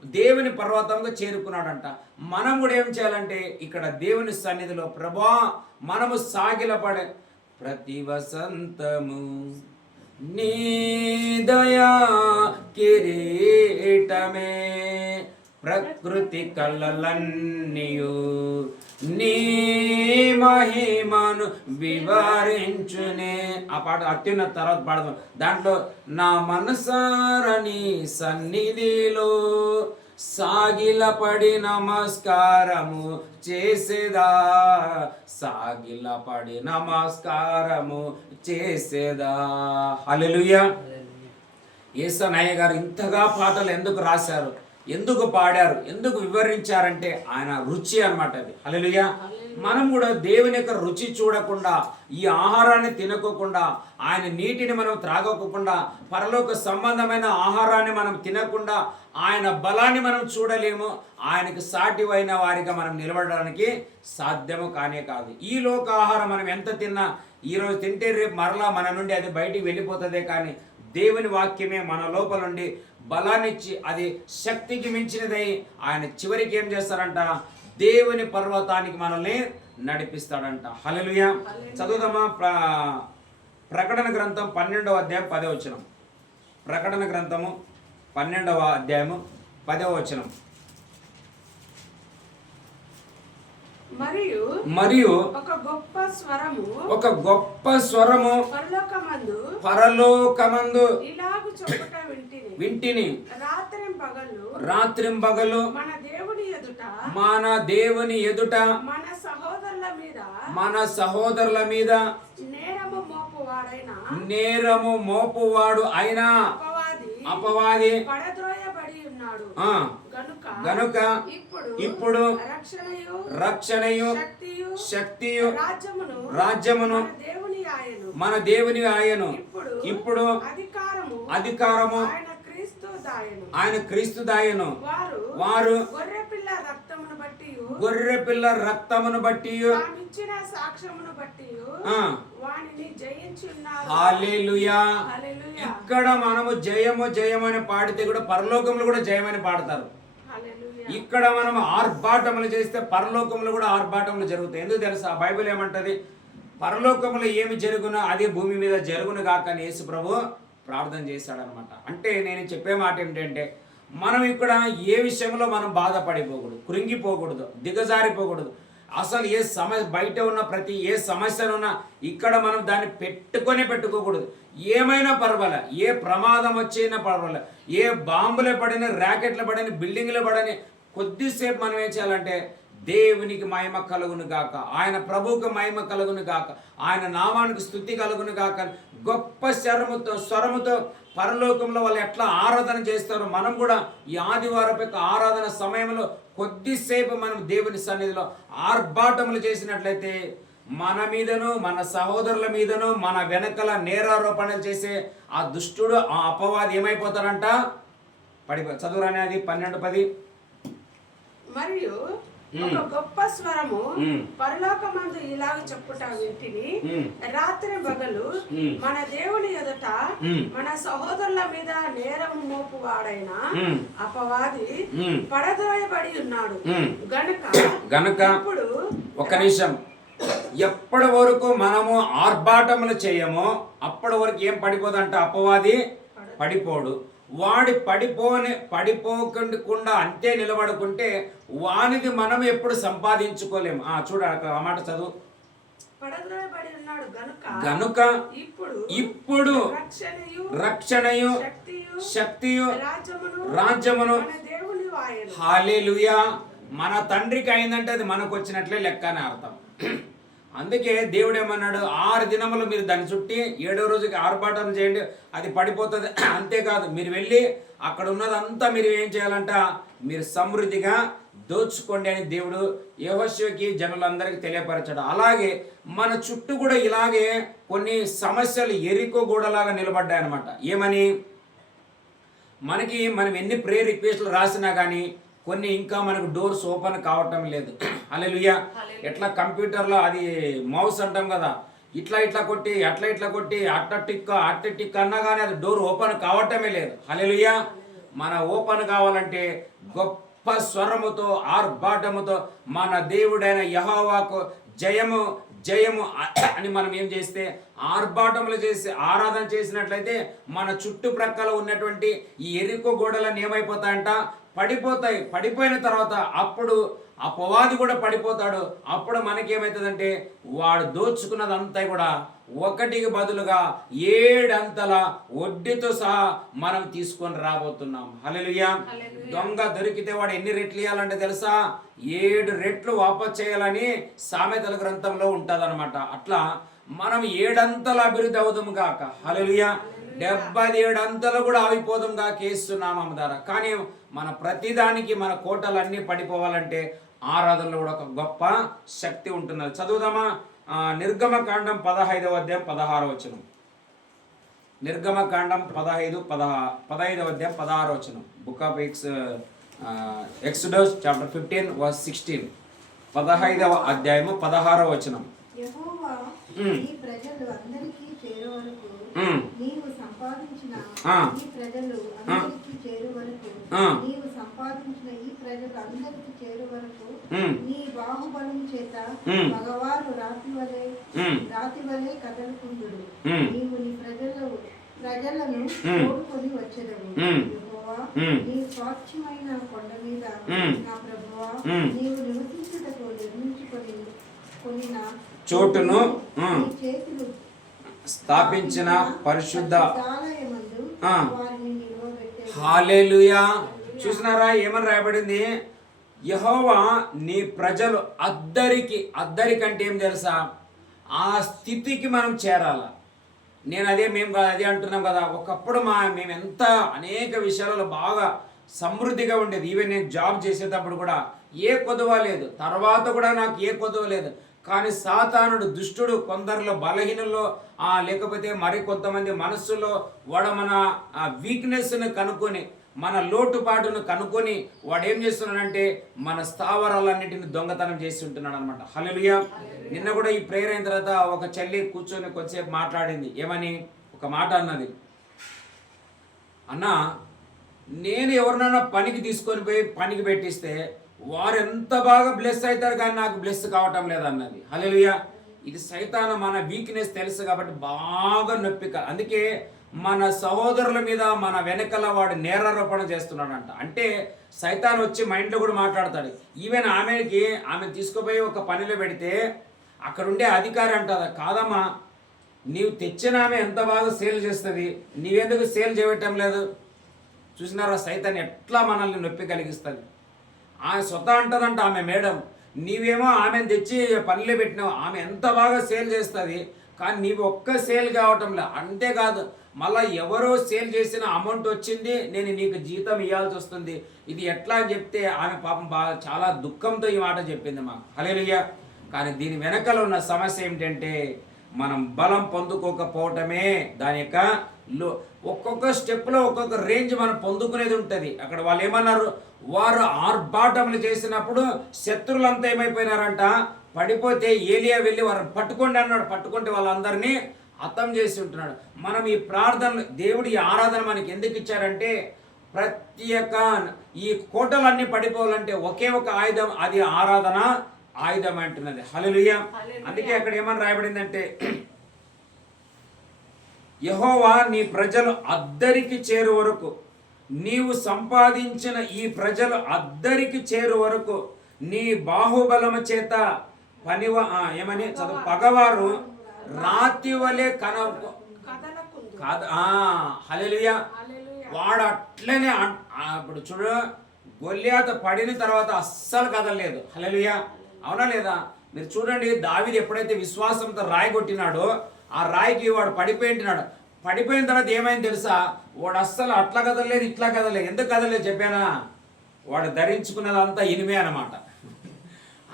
దేవుని పర్వతంగా చేరుకున్నాడంట. మనం కూడా ఏం చేయాలంటే ఇక్కడ దేవుని సన్నిధిలో, ప్రభా మనము సాగిలపడే ప్రతి వసంతము నీ దయా కిరీటమే, ప్రకృతి కళలన్నీయు నీ మహిమను వివరించునే. ఆ పాట అత్యున్నత తర్వాత పాడదాం. దాంట్లో నా మనసారని సన్నిధిలో సాగిలపడి నమస్కారము చేసేదా, సాగిలపడి నమస్కారము చేసేదా. హల్లెలూయా. యేసయ్య గారు ఇంతగా పాటలు ఎందుకు రాశారు, ఎందుకు పాడారు, ఎందుకు వివరించారంటే ఆయన రుచి అన్నమాట అది. హల్లెలూయా. మనం కూడా దేవుని యొక్క రుచి చూడకుండా, ఈ ఆహారాన్ని తినకోకుండా, ఆయన నీటిని మనం త్రాగకోకుండా, పరలోక సంబంధమైన ఆహారాన్ని మనం తినకుండా ఆయన బలాన్ని మనం చూడలేము. ఆయనకు సాటివైన వారిగా మనం నిలబడడానికి సాధ్యము కానే కాదు. ఈ లోక ఆహారం మనం ఎంత తిన్నా, ఈరోజు తింటే రేపు మరలా మన నుండి అది బయటికి వెళ్ళిపోతుందే. కానీ దేవుని వాక్యమే మన లోపల నుండి బలాన్నిచ్చి అది శక్తికి మించినదై ఆయన చివరికి ఏం చేస్తారంట? దేవుని పర్వతానికి మనల్ని నడిపిస్తాడంట. హల్లెలూయా. చదువుదామా? ప్రకటన గ్రంథం 12వ అధ్యాయం 10వ వచనం. ప్రకటన గ్రంథము 12వ అధ్యాయము 10వ వచనం. మరియు ఒక గొప్ప స్వరము పరలోకమందు వింటిని, రాత్రింపగలు మన దేవుని ఎదుట మన సహోదరుల మీద నేరము మోపువాడు అయినా అపవాది గనుక ఇప్పుడు రక్షణయు శక్తియు రాజ్యమును మన దేవుని ఆయను, ఇప్పుడు అధికారము ఆయన క్రీస్తు దాయను. వారు గొర్రె పిల్ల రక్తమును బట్టి తానిచ్చిన సాక్ష్యమును బట్టి వానిని జయించి ఉన్నారు. హల్లెలూయా. హల్లెలూయా. ఇక్కడ మనము జయము జయమని పాడితే కూడా పరలోకంలో కూడా జయమని పాడతారు. హల్లెలూయా. ఇక్కడ మనం ఆర్భాటములు చేస్తే పరలోకంలో కూడా ఆర్భాటములు జరుగుతాయి. ఎందుకు తెలుసా? బైబిల్ ఏమంటది? పరలోకంలో ఏమి జరుగునో అదే భూమి మీద జరుగును గాక అని యేసు ప్రభు ప్రార్థన చేశాడనమాట. అంటే నేను చెప్పే మాట ఏమిటంటే, మనం ఇక్కడ ఏ విషయంలో మనం బాధపడిపోకూడదు, కృంగిపోకూడదు, దిగజారిపోకూడదు. అసలు ఏ సమస్య బయట ఉన్న ప్రతి ఏ సమస్యనున్నా ఇక్కడ మనం దాన్ని పెట్టుకోకూడదు. ఏమైనా పర్వాలే, ఏ ప్రమాదం వచ్చినా పర్వాలే, ఏ బాంబులే పడిన, ర్యాకెట్లు పడిన, బిల్డింగ్లు పడని, కొద్దిసేపు మనం ఏం చేయాలంటే దేవునికి మహిమ కలుగును గాక, ఆయన ప్రభువుకు మహిమ కలుగును గాక, ఆయన నామానికి స్తుతి కలుగును గాక, గొప్ప స్వరముతో పరలోకంలో వాళ్ళు ఎట్లా ఆరాధన చేస్తారో మనం కూడా ఈ ఆదివారపు యొక్క ఆరాధన సమయంలో కొద్దిసేపు మనం దేవుని సన్నిధిలో ఆర్భాటములు చేసినట్లయితే మన మీదను, మన సహోదరుల మీదను, మన వెనకల నేరారోపణలు చేసే ఆ దుష్టుడు, ఆ అపవాది ఏమైపోతాడంట? చదువురాని అది 12:10. మరియు ఒక గొప్ప స్వరము పరలోకమందు ఇలాగ చెప్పుట వింటిని, రాత్రి పగలు మన దేవుని ఎదుట మన సహోదరుల మీద నేరం మోపువాడైన అపవాది పడద్రోయబడి ఉన్నాడు గనుక ఇప్పుడు ఒక నిమిషం, ఎప్పటి వరకు మనము ఆర్భాటములు చేయమో అప్పటి వరకు ఏం పడిపోదంట? అపవాది పడిపోడు. వాడి పడిపోకుండా అంతే నిలబడుకుంటే వానిది మనం ఎప్పుడు సంపాదించుకోలేము. చూడ ఆ మాట చదువు. గనుక ఇప్పుడు రక్షణయు శక్తియు రాజ్యమును హల్లెలూయా మన తండ్రికి అయిందంటే అది మనకు వచ్చినట్లే లెక్క అని అర్థం. అందుకే దేవుడు ఏమన్నాడు? 6 దినములు మీరు దాన్ని చుట్టి 7వ రోజుకి ఆర్భాటం చేయండి, అది పడిపోతుంది. అంతేకాదు, మీరు వెళ్ళి అక్కడ ఉన్నదంతా మీరు ఏం చేయాలంట? మీరు సమృద్ధిగా దోచుకోండి అని దేవుడు యెహోషువకి జనులందరికీ తెలియపరచాడు. అలాగే మన చుట్టూ కూడా ఇలాగే కొన్ని సమస్యలు ఎరికో గోడలాగా నిలబడ్డాయి అన్నమాట. ఏమని? మనం ఎన్ని ప్రేయర్ రిక్వెస్ట్లు రాసినా కానీ కొన్ని ఇంకా మనకు డోర్స్ ఓపెన్ కావటం లేదు. హల్లెలూయా. ఎట్లా కంప్యూటర్లో అది మౌస్ అంటాం కదా, ఇట్లా కొట్టి అట్లా కొట్టి అట్ట టిక్ అన్నా కానీ అది డోర్ ఓపెన్ కావటమే లేదు. హల్లెలూయా. మన ఓపెన్ కావాలంటే గొప్ప స్వరముతో ఆర్భాటముతో మన దేవుడైన యెహోవాకు జయము జయము అని మనం ఏం చేస్తే ఆర్భాటములు చేసి ఆరాధన చేసినట్లయితే మన చుట్టుప్రక్కల ఉన్నటువంటి ఈ ఎరుకో గోడలన్నీ ఏమైపోతాయంట? పడిపోతాయి. పడిపోయిన తర్వాత అప్పుడు అపవాది కూడా పడిపోతాడు. అప్పుడు మనకేమవుతుందంటే వాడు దోచుకున్నదంతా కూడా ఒకటికి బదులుగా 7 అంతల వడ్డీతో సహా మనం తీసుకొని రాబోతున్నాం. హల్లెలూయా. దొంగ దొరికితే వాడు ఎన్ని రెట్లు ఇవ్వాలంటే తెలుసా? 7 రెట్లు వాపస్ చేయాలని సామెతల గ్రంథంలో ఉంటదన్నమాట. అట్లా మనం 7 అంతల అభివృద్ధి అవుదాము గాక. హల్లెలూయా. 77 అంతలు కూడా ఆగిపోదాం గాక యేసు నామము ద్వారా. కానీ మన ప్రతిదానికి మన కోటలన్నీ పడిపోవాలంటే ఆరాధనలో కూడా ఒక గొప్ప శక్తి ఉంటున్నది. చదువుదామా? నిర్గమకాండం 15వ అధ్యాయం 16వ వచనం. నిర్గమకాండం 15వ అధ్యాయం 16వ వచనం. Book of Exodus chapter 15 verse 16. 15వ అధ్యాయము 16వ వచనం. యెహోవా ఈ ప్రజలు అందరికీ చేరు వరకు, నీవు సంపాదించిన ఈ ప్రజలు అందరికీ చేరు వరకు, నీవు సంపాదించిన ఈ ప్రజలు అందరికీ చేరు వరకు నీ బాహుబలం చేత మగవారు రాతి వలె కదలుకుందురు. నీవు నీ ప్రజలను తోడుకొని వచ్చెదవు. యెహోవా నీ స్వాస్థ్యమైన కొండ మీద నా ప్రభువా, నీవు నివసించుటకు నిర్మించుకొని చోటును చేతులు స్థాపించిన పరిశుద్ధ ఆలయమందు వారిని నిలవబెట్టెను. హల్లెలూయా. చూసినారా ఏమని రాయబడింది? యెహోవా నీ ప్రజలు అద్దరికంటే ఏం తెలుసా? ఆ స్థితికి మనం చేరాల. మేము అదే అంటున్నాం కదా. ఒకప్పుడు మేము ఎంత అనేక విషయాలలో బాగా సమృద్ధిగా ఉండేది. ఈవెన్ నేను జాబ్ చేసేటప్పుడు కూడా ఏ కొదువ లేదు, తర్వాత కూడా నాకు ఏ కొదువ లేదు. కానీ సాతానుడు దుష్టుడు కొందరిలో బలహీనలో లేకపోతే మరి కొంతమంది మనస్సులో వాడు మన వీక్నెస్ని కనుక్కొని మన లోటుపాటును కనుక్కొని వాడు ఏం చేస్తున్నాడంటే మన స్థావరాలన్నింటిని దొంగతనం చేసి ఉంటున్నాడు అనమాట. హల్లెలూయా. నిన్న కూడా ఈ ప్రేయర్ అయిన తర్వాత ఒక చెల్లి కూర్చొని కొద్దిసేపు మాట్లాడింది. ఏమని ఒక మాట అన్నది, అన్న నేను ఎవరినైనా పనికి తీసుకొని పోయి పనికి పెట్టిస్తే వారు ఎంత బాగా బ్లెస్ అవుతారు కానీ నాకు బ్లెస్ కావటం లేదన్నది. హల్లెలూయా. ఇది సైతాను మన వీక్నెస్ తెలుసు కాబట్టి బాగా నొప్పిక. అందుకే మన సహోదరుల మీద మన వెనకల వాడు నేరారోపణ చేస్తున్నాడంట. అంటే సైతాన్ వచ్చి మైండ్లో కూడా మాట్లాడతాడు. ఈవెన్ ఆమె తీసుకుపోయి ఒక పనిలో పెడితే అక్కడ ఉండే అధికారి అంటారు, కాదమ్మా నీవు తెచ్చిన ఆమె ఎంత బాగా సేల్ చేస్తుంది, నీవెందుకు సేల్ చేయటం లేదు? చూసినారా సైతాన్ ఎట్లా మనల్ని నొప్పి కలిగిస్తుంది. ఆమె స్వతహా అంటదంట ఆమె మేడం, నీవేమో ఆమెను తెచ్చి పనిలో పెట్టినావు, ఆమె ఎంత బాగా సేల్ చేస్తుంది కానీ నీవు ఒక్క సేల్ కావటం లేదు. అంతేకాదు మళ్ళీ ఎవరో సేల్ చేసిన అమౌంట్ వచ్చింది, నేను నీకు జీతం ఇవ్వాల్సి వస్తుంది. ఇది ఎట్లా అని చెప్తే ఆమె పాపం బాగా చాలా దుఃఖంతో ఈ మాట చెప్పింది మాకు. హల్లెలూయా. కానీ దీని వెనకాల ఉన్న సమస్య ఏమిటంటే మనం బలం పొందుకోకపోవటమే. దాని యొక్క ఒక్కొక్క స్టెప్లో ఒక్కొక్క రేంజ్ మనం పొందుకునేది ఉంటుంది. అక్కడ వాళ్ళు ఏమన్నారు, వారు ఆర్భాటములు చేసినప్పుడు శత్రువులంతా ఏమైపోయినారంట, పడిపోతే ఏలియా వెళ్ళి వారు పట్టుకోండి అన్నాడు. పట్టుకుంటే వాళ్ళందరినీ హతం చేసి ఉంటున్నాడు. మనం ఈ ప్రార్థనలు దేవుడి ఆరాధన మనకి ఎందుకు ఇచ్చారంటే ప్రతి ఒక్క ఈ కోటలన్నీ పడిపోవాలంటే ఒకే ఒక ఆయుధం, అది ఆరాధన ఆయుధం అంటున్నది. హల్లెలూయా. అందుకే అక్కడ ఏమని రాయబడిందంటే, యెహోవా నీ ప్రజలు అద్దరికి చేరు వరకు, నీవు సంపాదించిన ఈ ప్రజలు అద్దరికి చేరు వరకు నీ బాహుబలము చేత ఏమని చదువు, పగవారు రాతి వలె హల్లెలూయా. వాడు అట్లనే ఇప్పుడు చూడు, గొల్లియాతు పడిన తర్వాత అస్సలు కదలలేదు. హల్లెలూయా. అవునా లేదా? మీరు చూడండి, దావీదు ఎప్పుడైతే విశ్వాసంతో రాయి కొట్టినాడో ఆ రాయికి వాడు పడిపోయింటున్నాడు. పడిపోయిన తర్వాత ఏమైంది తెలుసా, వాడు అస్సలు అట్లా కదలలేదు ఇట్లా కదలలేదు. ఎందుకు కదలలేదు చెప్పానా? వాడు ధరించుకున్నదంతా ఇనుమే అన్నమాట.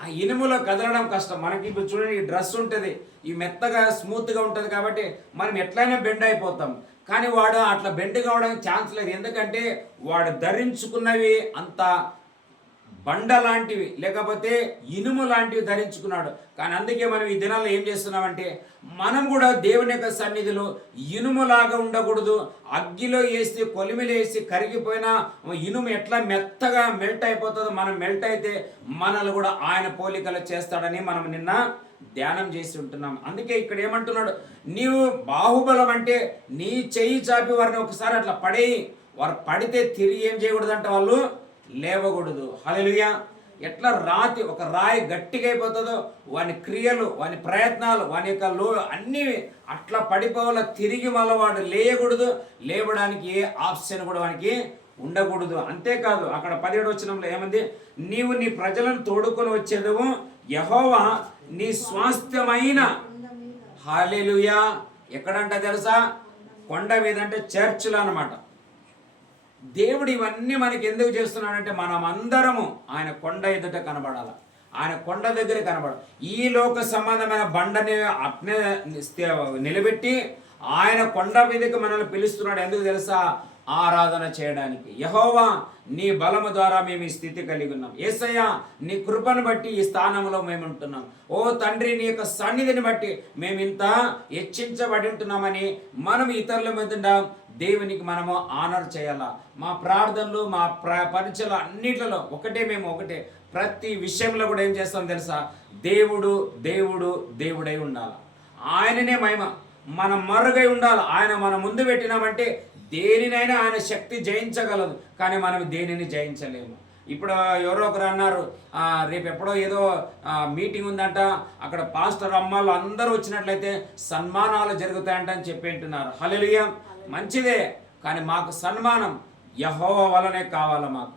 ఆ ఇనుములో కదలడం కష్టం. మనకి ఇప్పుడు చూడండి, ఈ డ్రెస్ ఉంటుంది, ఈ మెత్తగా స్మూత్గా ఉంటుంది కాబట్టి మనం ఎట్లయినా బెండ్ అయిపోతాం. కానీ వాడు అట్లా బెండ్ కావడానికి ఛాన్స్ లేదు. ఎందుకంటే వాడు ధరించుకున్నవి అంత బండ లాంటివి లేకపోతే ఇనుము లాంటివి ధరించుకున్నాడు. కానీ అందుకే మనం ఈ దినాల్లో ఏం చేస్తున్నామంటే మనం కూడా దేవుని యొక్క సన్నిధిలో ఇనుములాగా ఉండకూడదు. అగ్గిలో వేసి కొలిమిలో వేసి కరిగిపోయినా ఇనుము ఎట్లా మెత్తగా మెల్ట్ అయిపోతుందో, మనం మెల్ట్ అయితే మనల్ని కూడా ఆయన పోలికలు చేస్తాడని మనం నిన్న ధ్యానం చేసి ఉంటున్నాం. అందుకే ఇక్కడ ఏమంటున్నాడు, నీవు బాహుబలం అంటే నీ చెయ్యి చాపి వారిని ఒకసారి అట్లా పడేయి. వారు పడితే తిరిగి ఏం చేయకూడదంట, వాళ్ళు లేవకూడదు. హల్లెలూయా. ఎట్లా ఒక రాయి గట్టిగా అయిపోతుందో వాని క్రియలు, వాని ప్రయత్నాలు, వాని యొక్క అన్నీ అట్లా పడిపోవాల. తిరిగి మళ్ళీ వాడు లేయకూడదు. లేవడానికి ఏ ఆప్షన్ కూడా వానికి ఉండకూడదు. అంతేకాదు అక్కడ 17వ వచనంలో ఏమంది, నీవు నీ ప్రజలను తోడుకొని వచ్చేదవు, యెహోవా నీ స్వాస్థ్యమైన. హల్లెలూయా. ఎక్కడంట తెలుసా? కొండ మీద, అంటే చర్చిలో అన్నమాట. దేవుడు ఇవన్నీ మనకి ఎందుకు చేస్తున్నాడంటే మనం అందరము ఆయన కొండ ఎదుట కనబడాలి, ఆయన కొండ దగ్గర కనబడాలి. ఈ లోక సంబంధమైన బండని అట్నే నిలబెట్టి ఆయన కొండ మీదకి మనల్ని పిలుస్తున్నాడు. ఎందుకు తెలుసా? ఆరాధన చేయడానికి. యెహోవా నీ బలము ద్వారా మేము ఈ స్థితి కలిగి ఉన్నాం. యేసయ్య నీ కృపను బట్టి ఈ స్థానంలో మేము ఉంటున్నాం. ఓ తండ్రి, నీ యొక్క సన్నిధిని బట్టి మేము ఇంత హెచ్చించబడి ఉంటున్నామని మనం ఇతరుల మీద దేవునికి మనము ఆనర్ చేయాలా. మా ప్రార్థనలు, మా పరిచయలు అన్నిట్లలో ఒకటే. ప్రతి విషయంలో కూడా ఏం చేస్తాం తెలుసా? దేవుడు దేవుడు దేవుడై ఉండాలి. ఆయననే మహిమ మనం మరుగై ఉండాలి. ఆయన మన ముందు పెట్టినామంటే దేనినైనా ఆయన శక్తి జయించగలదు, కానీ మనం దేనిని జయించలేము. ఇప్పుడు ఎవరో ఒకరు అన్నారు, రేపు ఎప్పుడో ఏదో మీటింగ్ ఉందంట, అక్కడ పాస్టర్ అమ్మాళ్ళు అందరూ వచ్చినట్లయితే సన్మానాలు జరుగుతాయంట అని చెప్పి అంటున్నారు. హల్లెలూయా. మంచిదే, కానీ మాకు సన్మానం యెహోవా వలనే కావాలి. మాకు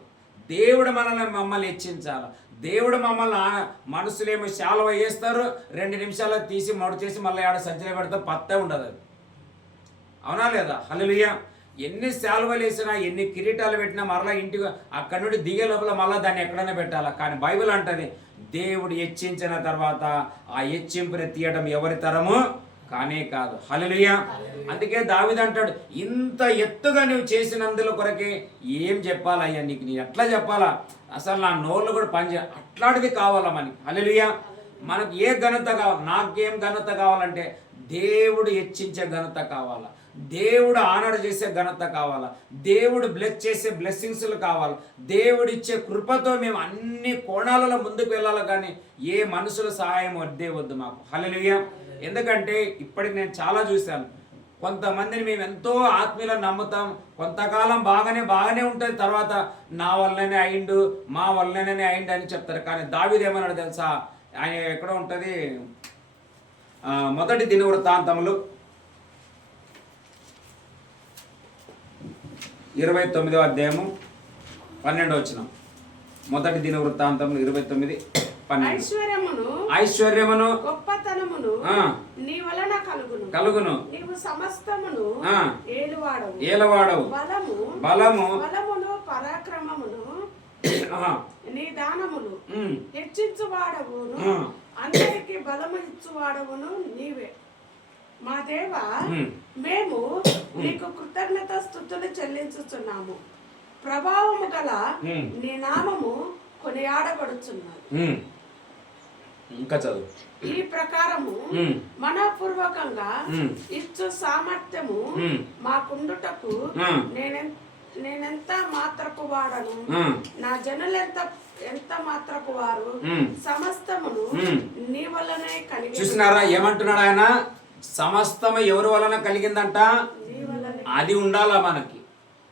దేవుడు మమ్మల్ని హెచ్చించాలి. దేవుడు మమ్మల్ని మనుషులేమో శాలువ వేస్తారు, 2 నిమిషాలు తీసి మొడ చేసి మళ్ళీ ఆడ సజ్జలు పెడతారు, పత్తే ఉండదు అది. అవునా లేదా? హల్లెలూయా. ఎన్ని శాలువలు వేసినా, ఎన్ని కిరీటాలు పెట్టినా మరలా ఇంటికి అక్కడి నుండి దిగే లోపల మళ్ళీ దాన్ని ఎక్కడైనా పెట్టాలా. కానీ బైబిల్ అంటది, దేవుడు హెచ్చించిన తర్వాత ఆ హెచ్చింపుని తీయడం ఎవరి తరము కానే కాదు. హల్లెలూయా. అందుకే దావీదు అంటాడు, ఇంత ఎత్తుగా నువ్వు చేసినందుల కొరకే ఏం చెప్పాలయ్యా నీకు, నీ ఎట్లా చెప్పాలా, అసలు నా నోళ్ళు కూడా పనిచేయ, అట్లాంటిది కావాలా మనకి. హల్లెలూయా. మనకు ఏ ఘనత కావాలి, నాకేం ఘనత కావాలంటే దేవుడు హెచ్చించే ఘనత కావాలా, దేవుడు ఆనర్ చేసే ఘనత కావాలా, దేవుడు బ్లెస్ చేసే బ్లెస్సింగ్స్లు కావాలా, దేవుడు ఇచ్చే కృపతో మేము అన్ని కోణాలలో ముందుకు వెళ్ళాలి, కానీ ఏ మనుషుల సహాయం వద్దే వద్దు మాకు. హల్లెలూయా. ఎందుకంటే ఇప్పటికి నేను చాలా చూశాను, కొంతమందిని మేము ఎంతో ఆత్మీయులను నమ్ముతాం, కొంతకాలం బాగానే ఉంటుంది, తర్వాత నా వల్లనే అయిండు, మా వల్లనే అయిండు అని చెప్తారు. కానీ దావీదు ఏమన్నాడు తెలుసా, ఆయన ఎక్కడ ఉంటుంది, మొదటి దినవృత్తాంతములు 29వ అధ్యాయము 12వ వచనం. మొదటి దినవృత్తాంతములు 29:12. ఐశ్వర్యమును గొప్పతనమును నీ వలన కలుగును, నీవు సమస్తమును ఏలువాడవు, బలమును పరాక్రమమును నీ దానములు హెచ్చించువాడవును, అందరికి బలము ఇచ్చువాడవును నీవే. మా దేవా, మేము నీకు కృతజ్ఞత స్తుతులు చెల్లించుచున్నాము, ప్రభావము గల నీ నామము కొనియాడబడుచున్నది. ఇంకా చదువు. ఈ ప్రకారము మనపూర్వకంగా ఇచ్చు సామర్థ్యము మాకుండుటకు నేనెంత మాత్రపు వాడను, నా జనులెంత ఎంత మాత్రపు వారు, సమస్తమును నీ వలనే కలిగి. చూసినారా ఏమంటున్నాడు ఆయన, సమస్తము ఎవరి వలన కలిగిందంట, అది ఉండాలా మనకి.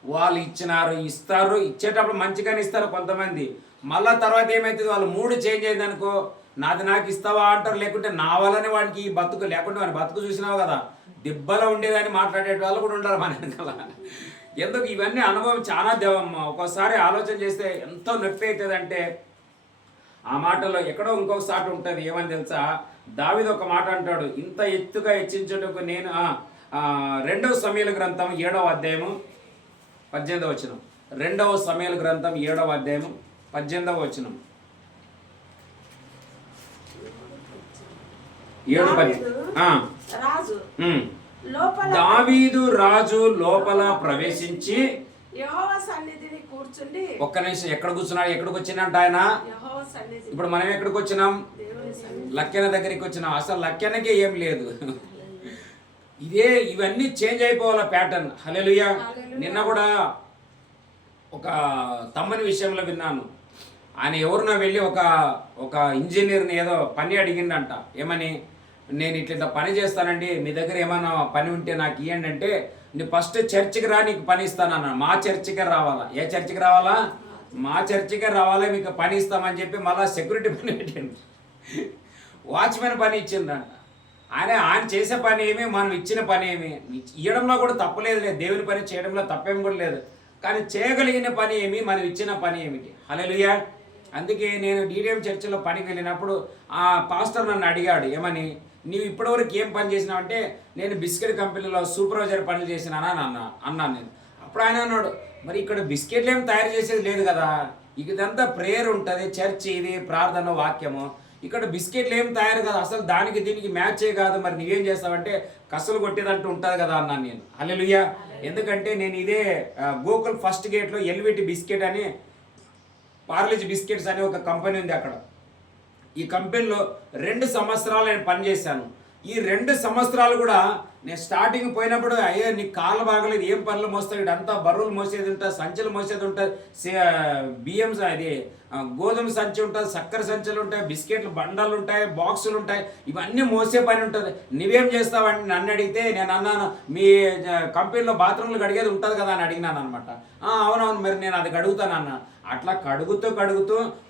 వాళ్ళు ఇచ్చినారు, ఇస్తారు, ఇచ్చేటప్పుడు మంచిగానే ఇస్తారు కొంతమంది, మళ్ళా తర్వాత ఏమవుతుంది, వాళ్ళు మూడు చేంజ్ అయింది అనుకో, నాది నాకు ఇస్తావా అంటారు, లేకుంటే నా వల్లనే వాడికి ఈ బతుకు, లేకుంటే వాడి బతుకు చూసినావు కదా దిబ్బలో ఉండేదని మాట్లాడే వాళ్ళు కూడా ఉంటారు మన వెనకాల. ఎందుకు ఇవన్నీ అనుభవం చాలా దేవమ్మ. ఒక్కోసారి ఆలోచన చేస్తే ఎంతో నొప్పి అవుతుంది. అంటే ఆ మాటలో ఎక్కడో ఇంకొక సాట ఉంటుంది, ఏమని తెలుసా, దావీదు ఒక మాట అంటాడు, ఇంత ఎత్తుగా హెచ్చించుటకు నేను 2వ సమూయేలు గ్రంథం 7వ అధ్యాయము 18వ వచనం. 2వ సమూయేలు గ్రంథం 7వ అధ్యాయము 18వ వచనం. 7:10. దావీదు రాజు లోపల ప్రవేశించి యెహోవా సన్నిధిని కూర్చుండి. ఒక్క నిమిషం, ఎక్కడ కూర్చున్నాడు, ఎక్కడికి వచ్చినట్టు ఆయన, ఇప్పుడు మనం ఎక్కడికి వచ్చినాం, లక్కెన దగ్గరికి వచ్చినాం. అసలు లక్కెనకే ఏం లేదు, ఇవన్నీ చేంజ్ అయిపోవాల ప్యాటర్న్. హల్లెలూయా. నిన్న కూడా ఒక తమ్మని విషయంలో విన్నాను, ఆయన ఎవరినో వెళ్ళి ఒక ఇంజనీర్ని ఏదో పని అడిగిండంట. ఏమని, నేను ఇట్లా పని చేస్తానండి, మీ దగ్గర ఏమైనా పని ఉంటే నాకు ఇవ్వండి అంటే, నీ ఫస్ట్ చర్చికి రా, నీకు పని ఇస్తానన్నా. మా చర్చికే రావాలా, ఏ చర్చికి రావాలా, మా చర్చికే రావాలా, మీకు పని ఇస్తామని చెప్పి మళ్ళీ సెక్యూరిటీ పని పెట్టండి, వాచ్మెన్ పని ఇచ్చిందంట. ఆయన చేసే పని ఏమి, మనం ఇచ్చిన పని ఏమి, ఇవ్వడంలో కూడా తప్పలేదు, దేవుని పని చేయడంలో తప్పేం కూడా లేదు, కానీ చేయగలిగిన పని ఏమి, మనం ఇచ్చిన పని ఏమిటి. హల్లెలూయా. అందుకే నేను DDM చర్చిలో పనికి వెళ్ళినప్పుడు ఆ పాస్టర్ నన్ను అడిగాడు, ఏమని, నీవు ఇప్పటివరకు ఏం పని చేసినావు అంటే, నేను బిస్కెట్ కంపెనీలో సూపర్వైజర్ పనులు చేసినానా అన్నాను నేను. అప్పుడు ఆయన అన్నాడు, మరి ఇక్కడ బిస్కెట్లు ఏం తయారు చేసేది లేదు కదా, ఇదంతా ప్రేయర్ ఉంటుంది, చర్చి, ఇది ప్రార్థన వాక్యము, ఇక్కడ బిస్కెట్లు ఏం తయారు కదా, అసలు దానికి దీనికి మ్యాచే కాదు, మరి నువ్వేం చేస్తావంటే కసులు కొట్టేదంటూ ఉంటుంది కదా అన్నాను నేను. హల్లెలూయా. ఎందుకంటే నేను ఇదే గోకుల్ ఫస్ట్ గేట్లో LVT బిస్కెట్ అని, పార్లేజీ బిస్కెట్స్ అనే ఒక కంపెనీ ఉంది అక్కడ. ఈ కంపెనీలో 2 సంవత్సరాలు నేను పనిచేశాను. ఈ 2 సంవత్సరాలు కూడా నేను స్టార్టింగ్ పోయినప్పుడు, అయ్యో నీకు కాళ్ళు బాగలేదు, ఏం పనులు మోస్తావు, ఇదంతా బరువులు మోసేది ఉంటుంది, సంచులు మోసేది ఉంటుంది, బియ్యం అది గోధుమ సంచి ఉంటుంది, చక్కెర సంచులు ఉంటాయి, బిస్కెట్లు బండలు ఉంటాయి, బాక్సులు ఉంటాయి, ఇవన్నీ మోసే పని ఉంటుంది. నువ్వేం చేస్తావంటే నన్ను అడిగితే నేను అన్నాను, మీ కంపెనీలో బాత్రూమ్లు కడిగేది ఉంటుంది కదా అని అడిగినాను అనమాట. అవునవును, మరి నేను అది కడుగుతాను అన్న. అట్లా కడుగుతూ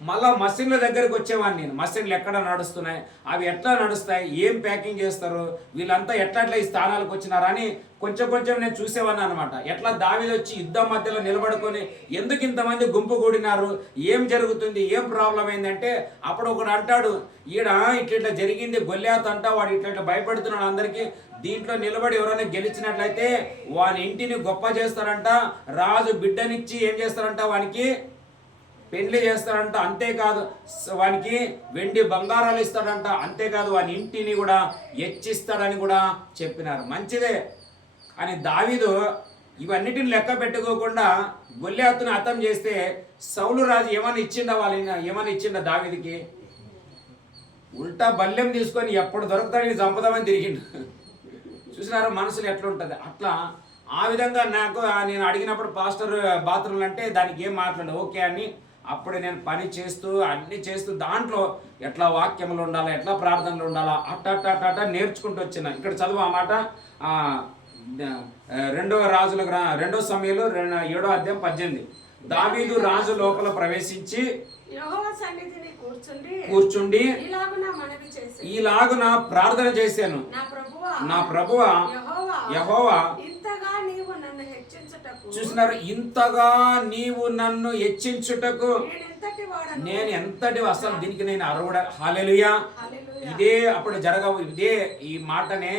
మళ్ళీ మషిన్ల దగ్గరికి వచ్చేవాడిని నేను. మషిన్లు ఎక్కడ నడుస్తున్నాయి, అవి ఎట్లా నడుస్తాయి, ఏం ప్యాకింగ్ చేస్తారు, వీళ్ళంతా ఎట్లా ఈ స్థానాలకు వచ్చినారని కొంచెం నేను చూసేవాడిని అనమాట. ఎట్లా దావీదు వచ్చి యుద్ధం మధ్యలో నిలబడుకొని ఎందుకు ఇంతమంది గుంపు కూడినారు, ఏం జరుగుతుంది, ఏం ప్రాబ్లం అయిందంటే, అప్పుడు ఒకడు అంటాడు, ఈడ ఇట్లా జరిగింది, గొల్లియాత్ అంట, వాడు ఇట్లా భయపడుతున్నాడు అందరికీ, దీంట్లో నిలబడి ఎవరైనా గెలిచినట్లయితే వాని ఇంటిని గొప్ప చేస్తారంట, రాజు బిడ్డనిచ్చి ఏం చేస్తారంట, వానికి పెళ్లి చేస్తాడంట, అంతేకాదు వానికి వెండి బంగారాలు ఇస్తాడంట, అంతేకాదు వాని ఇంటిని కూడా హెచ్చిస్తాడని కూడా చెప్పినారు. మంచిదే, కానీ దావీదు ఇవన్నిటిని లెక్క పెట్టుకోకుండా గొల్లియాతును హతం చేస్తే సౌలు రాజు ఏమని ఇచ్చిండ ఏమని ఇచ్చిండ దావీదుకి? ఉల్టా బల్లెం తీసుకొని ఎప్పుడు దొరుకుతాడని చంపుదామని తిరిగిండు. చూసినారా మనసులు ఎట్లుంటుంది? అట్లా ఆ విధంగా నేను అడిగినప్పుడు పాస్టర్ బాత్రూమ్లు అంటే దానికి ఏం మాట్లాడు ఓకే అని అప్పుడు నేను పని చేస్తూ అన్ని చేస్తూ దాంట్లో ఎట్లా వాక్యములు ఉండాలా, ఎట్లా ప్రార్థనలు ఉండాలా అట్ట నేర్చుకుంటూ వచ్చిన. ఇక్కడ చదువు ఆ మాట 2 సమయంలో 7వ అధ్యాయం 18. దావీదు రాజు లోపల ప్రవేశించి యెహోవా సన్నిధిని కూర్చుండి ఈలాగున ప్రార్థన చేశాను, నా ప్రభువా యెహోవా, చూసినారు, ఇంతగా నీవు నన్ను హెచ్చించుటకు నేను ఎంతటి, అసలు దీనికి నేను అర్హుడ. హల్లెలూయా. ఇదే అప్పుడు ఇదే ఈ మాటనే,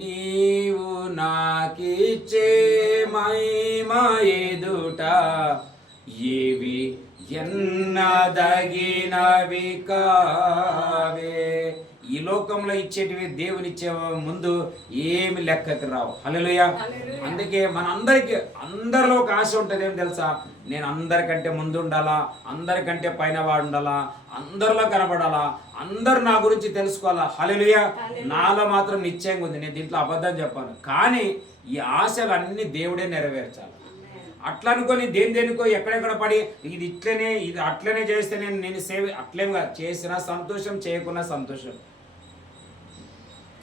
నీవు నాకిచ్చే మహిమ ఎదుట ఏవి ఎన్నదగినవి కావే. ఈ లోకంలో ఇచ్చేటివి దేవునిచ్చే ముందు ఏమి లెక్కకి రావు. హల్లెలూయా. అందుకే అందరిలో ఒక ఆశ ఉంటుంది. ఏం తెలుసా? నేను అందరికంటే ముందు ఉండాలా, అందరికంటే పైన వాడు ఉండాలా, అందరిలో కనబడాలా, అందరు నా గురించి తెలుసుకోవాలా. హల్లెలూయా. నాలో మాత్రం నిశ్చయంగా ఉంది, నేను దీంట్లో అబద్ధం చెప్పాను. కానీ ఈ ఆశలు అన్ని దేవుడే నెరవేర్చాలి. అట్లా అనుకొని దేనికో ఎక్కడెక్కడ పడి ఇది అట్లనే చేస్తే నేను సేవ అట్లేగా చేసిన సంతోషం, చేయకున్న సంతోషం.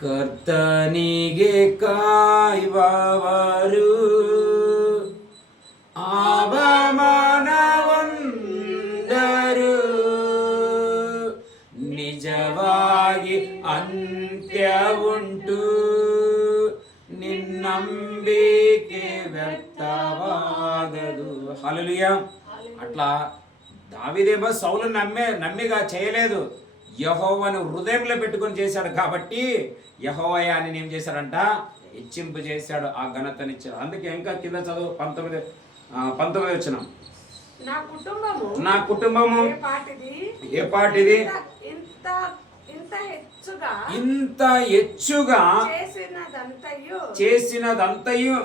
ಕರ್ತನಿಗೆ ಕಾಯುವವರು ಅವಮಾನವಂದರು ನಿಜವಾಗಿ ಅಂತ್ಯ ಉಂಟು, నిన్నంబికే వ్యర్థవాగదు. హల్లెలూయా. అట్లా దావీదేమో సౌలు నమ్మిగా చేయలేదు, యెహోవాను హృదయంలో పెట్టుకొని చేశాడు. కాబట్టి యెహోవా అని ఏం చేశాడంట? హెచ్చింపు చేశాడు, ఆ ఘనతనిచ్చాడు. అందుకే ఇంకా కింద చదువు 19 వచనం. నా కుటుంబము ఏ పాటిది ఇంత హెచ్చుగా చేసినదంతయు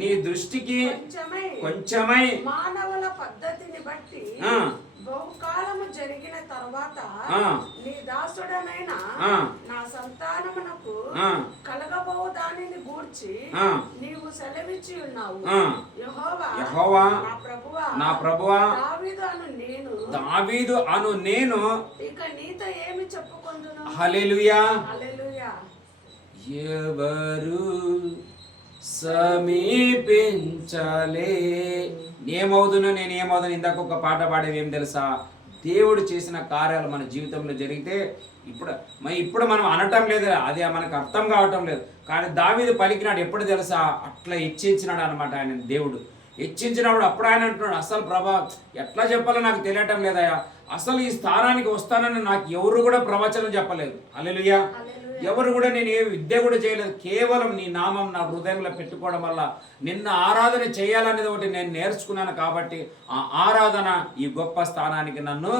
నీ దృష్టికి కొంచెమై మానవుల పద్ధతిని బట్టి బహుకాలము జరిగిన తర్వాత నీ దాసుడనైన నా సంతానమునకు కలగబోవు దానిని గూర్చి నీవు సెలవిచ్చి ఉన్నావు. యెహోవా నా ప్రభువా, దావీదు అను నేను ఇక నీతో ఏమి చెప్పుకొందును? హల్లెలూయా. హల్లెలూయా. ఎవరు సమీపించలే. నేనేమవుదును ఇందాక ఒక పాట పాడేది ఏం తెలుసా? దేవుడు చేసిన కార్యాలు మన జీవితంలో జరిగితే ఇప్పుడు మనం అనటం లేదు, అది మనకు అర్థం కావటం లేదు. కానీ దావీదు పలికినాడు ఎప్పుడు తెలుసా? అట్లా హెచ్చించినాడు అనమాట ఆయన. దేవుడు హెచ్చించినప్పుడు అప్పుడు ఆయన అంటున్నాడు, అసలు ప్రభా ఎట్లా చెప్పాలో నాకు తెలియటం లేదయ్యా, అసలు ఈ స్థానానికి వస్తానని నాకు ఎవరు కూడా ప్రవచనం చెప్పలేదు. హల్లెలూయా. ఎవరు కూడా నేను ఏ విద్య కూడా చేయలేదు, కేవలం నీ నామం నా హృదయంలో పెట్టుకోవడం వల్ల నిన్న ఆరాధన చేయాలనేది ఒకటి నేను నేర్చుకున్నాను. కాబట్టి ఆ ఆరాధన ఈ గొప్ప స్థానానికి నన్ను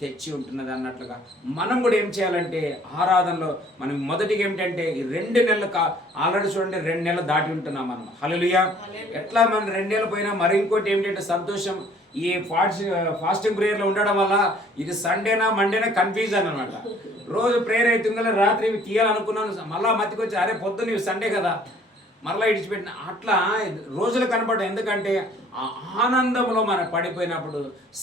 తెచ్చి ఉంటున్నది అన్నట్లుగా మనం కూడా ఏం చేయాలంటే ఆరాధనలో మనం మొదటిగా ఏమిటంటే ఈ 2 నెలలు ఆల్రెడీ చూడండి 2 నెలలు దాటి ఉంటున్నాం మనం. హల్లెలూయా. ఎట్లా మనం 2 నెలలు పోయినా మరి ఇంకోటి ఏమిటంటే సంతోషం. ఈ ఫాస్టింగ్ ప్రేయర్లో ఉండడం వల్ల ఇది సండేనా మండేనా కన్ఫ్యూజన్ అనమాట. రోజు ప్రేయర్ అవుతుందో రాత్రి తీయాలనుకున్నాను, మళ్ళా మతికొచ్చి అరే పొద్దున్న ఇవి సండే కదా మరలా ఇడిచిపెట్టిన. అట్లా రోజులు కనపడవు. ఎందుకంటే ఆ ఆనందంలో మనం పడిపోయినప్పుడు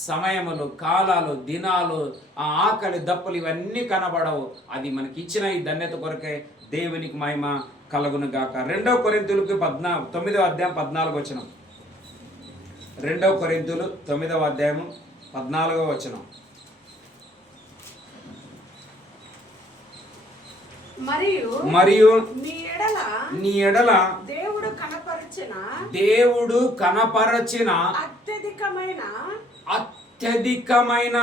సమయములు, కాలాలు, దినాలు, ఆ ఆకలి దప్పులు ఇవన్నీ కనబడవు. అది మనకి ఇచ్చిన ఈ ధన్యత కొరకే దేవునికి మహిమ కలుగును గాక. 2 కొరింథీయులకు 9వ అధ్యాయం 14వ వచనం. 2 కొరింథీయులు 9వ అధ్యాయం 14వ వచనం. మరియు నీ ఎడల దేవుడు కనపరచిన అత్యధికమైన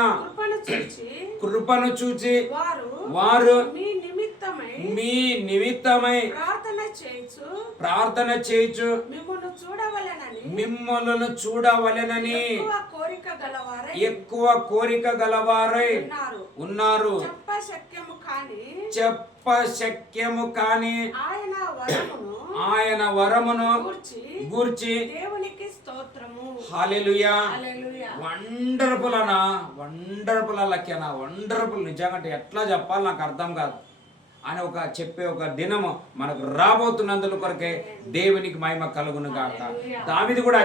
కృపను చూచి వారు మీ నిమిత్తమై ప్రార్థన చేయుచు మిమ్మల్ని చూడవలెనని ఎక్కువ కోరిక గలవారై ఉన్నారు. చెప్ప శక్యము కాని ఆయన వరమును గూర్చి దేవునికి స్తోత్రము. హల్లెలూయా. వండర్ఫుల్ అనా, వండర్ఫుల్ లక్కనా, వండర్ఫుల్. నిజంగా ఎట్లా చెప్పాలి నాకు అర్థం కాదు అని చెప్పే ఒక దినము మనకు రాబోతున్నందుల కొరకే దేవునికి మహిమ కలుగును గాక. దావీదు కూడా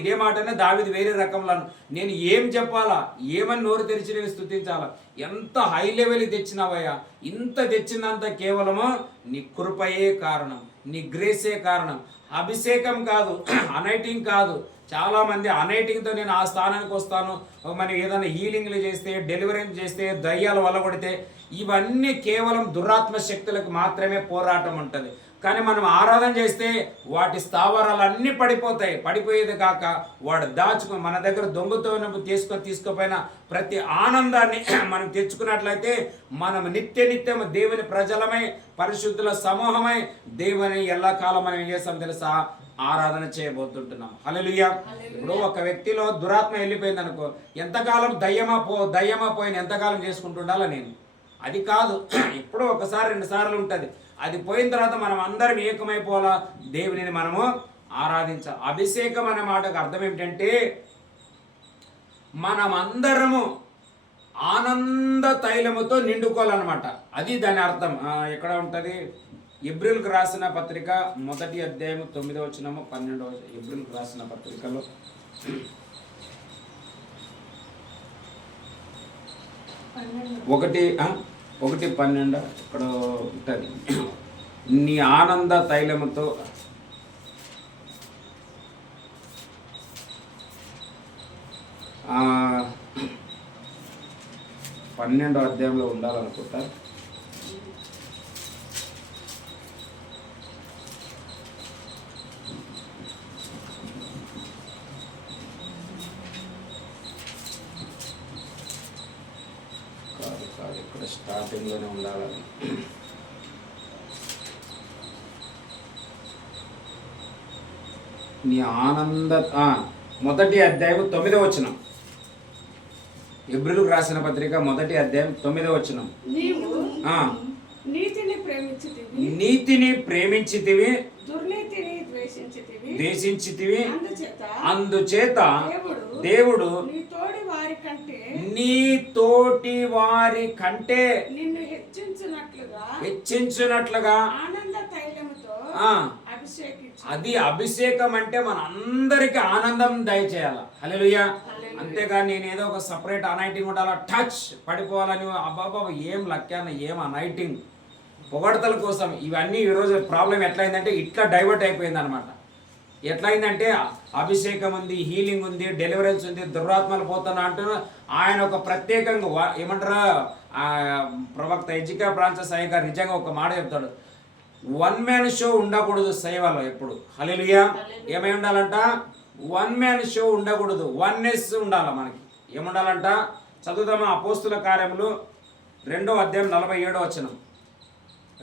ఇదే మాటనే దావీదు వేరే రకంలో నేను ఏం చెప్పాలా, ఏమని నోరు తెరిచి నేను స్తుతించాలా, ఎంత హై లెవెల్ తెచ్చినావయ్యా, ఇంత తెచ్చినంత కేవలము నీ కృపయే కారణం, నీ గ్రేసే కారణం, అభిషేకం కాదు, అనైటింగ్ కాదు. చాలా మంది అనైటింగ్తో నేను ఆ స్థానానికి వస్తాను, మనం ఏదైనా హీలింగ్లు చేస్తే, డెలివరీ చేస్తే, దయ్యాలు వల్లగొడితే, ఇవన్నీ కేవలం దురాత్మ శక్తులకు మాత్రమే పోరాటం ఉంటుంది. కానీ మనం ఆరాధన చేస్తే వాటి స్థావరాలన్నీ పడిపోతాయి. పడిపోయేది కాక వాడు దాచుకుని మన దగ్గర దొంగతో తీసుకోపోయిన ప్రతి ఆనందాన్ని మనం తెచ్చుకున్నట్లయితే మనం నిత్యము దేవుని ప్రజలమై, పరిశుద్ధుల సమూహమై దేవుని ఎల్లకాలం మనం ఏం చేస్తాం తెలుసా, ఆరాధన చేయబోతుంటున్నాం. హల్లెలూయా. ఇప్పుడు ఒక వ్యక్తిలో దురాత్మ వెళ్ళిపోయింది అనుకో, ఎంతకాలం దయ్యమా పోయిన ఎంతకాలం చేసుకుంటుండాలా నేను? అది కాదు, ఎప్పుడో ఒకసారి 2 సార్లు ఉంటుంది. అది పోయిన తర్వాత మనం అందరం ఏకమైపోవాలా, దేవునిని మనము ఆరాధించాలి. అభిషేకం అనే మాటకు అర్థం ఏమిటంటే మనమందరము ఆనంద తైలముతో నిండుకోవాలన్నమాట. అది దాని అర్థం. ఎక్కడ ఉంటుంది? ఎబ్రిల్కి రాసిన పత్రిక 1వ అధ్యాయం 9వ వచనము 12వ వచనం. ఎబ్రిల్కి రాసిన పత్రికలో 1:12 ఇక్కడ ఉంటుంది. నీ ఆనంద తైలముతో ఆ 12వ అధ్యాయంలో ఉండాలనుకుంటా. ఇక్కడ స్టార్టింగ్లోనే ఉండాలని. నీ ఆనంద 1వ అధ్యాయం 9వ వచనం. ఎబ్రిలుకు రాసిన పత్రిక 1వ అధ్యాయం 9వ వచనం. నీతిని ప్రేమించితివి, ద్వేషించితివి, అందుచేత దేవుడు నీ తోటి వారి కంటే హెచ్చించునట్లుగా అది అభిషేకం అంటే మన అందరికి ఆనందం దయచేయాలి. హల్లెలూయా. అంతేగాని నేను ఏదో ఒక సపరేట్ అనైటింగ్ ఉండాలా, టచ్ పడిపోవాలని అబ్బాబా ఏం లక్యాన, ఏం అనైటింగ్, పొగడతల కోసం ఇవన్నీ. ఈరోజు ప్రాబ్లం ఎట్లయిందంటే ఇట్లా డైవర్ట్ అయిపోయింది అనమాట. ఎట్లయిందంటే అభిషేకం ఉంది, హీలింగ్ ఉంది, డెలివరెన్స్ ఉంది, దురాత్మలు పోతున్నా అంటూ ఆయన ఒక ప్రత్యేకంగా ఏమంటారా, ప్రవక్త హెజ్కియా ఫ్రాన్సిస్ అయ్య గారు నిజంగా ఒక మాట చెప్తాడు, 1 మ్యాన్ షో ఉండకూడదు సేవలో ఎప్పుడు. హల్లెలూయా. ఏమై ఉండాలంట? 1 మ్యాన్ షో ఉండకూడదు, వన్నెస్ ఉండాలి. మనకి ఏముండాలంట? చదువుదామా. అపోస్తుల కార్యములు 2వ అధ్యాయం 47వ వచనం.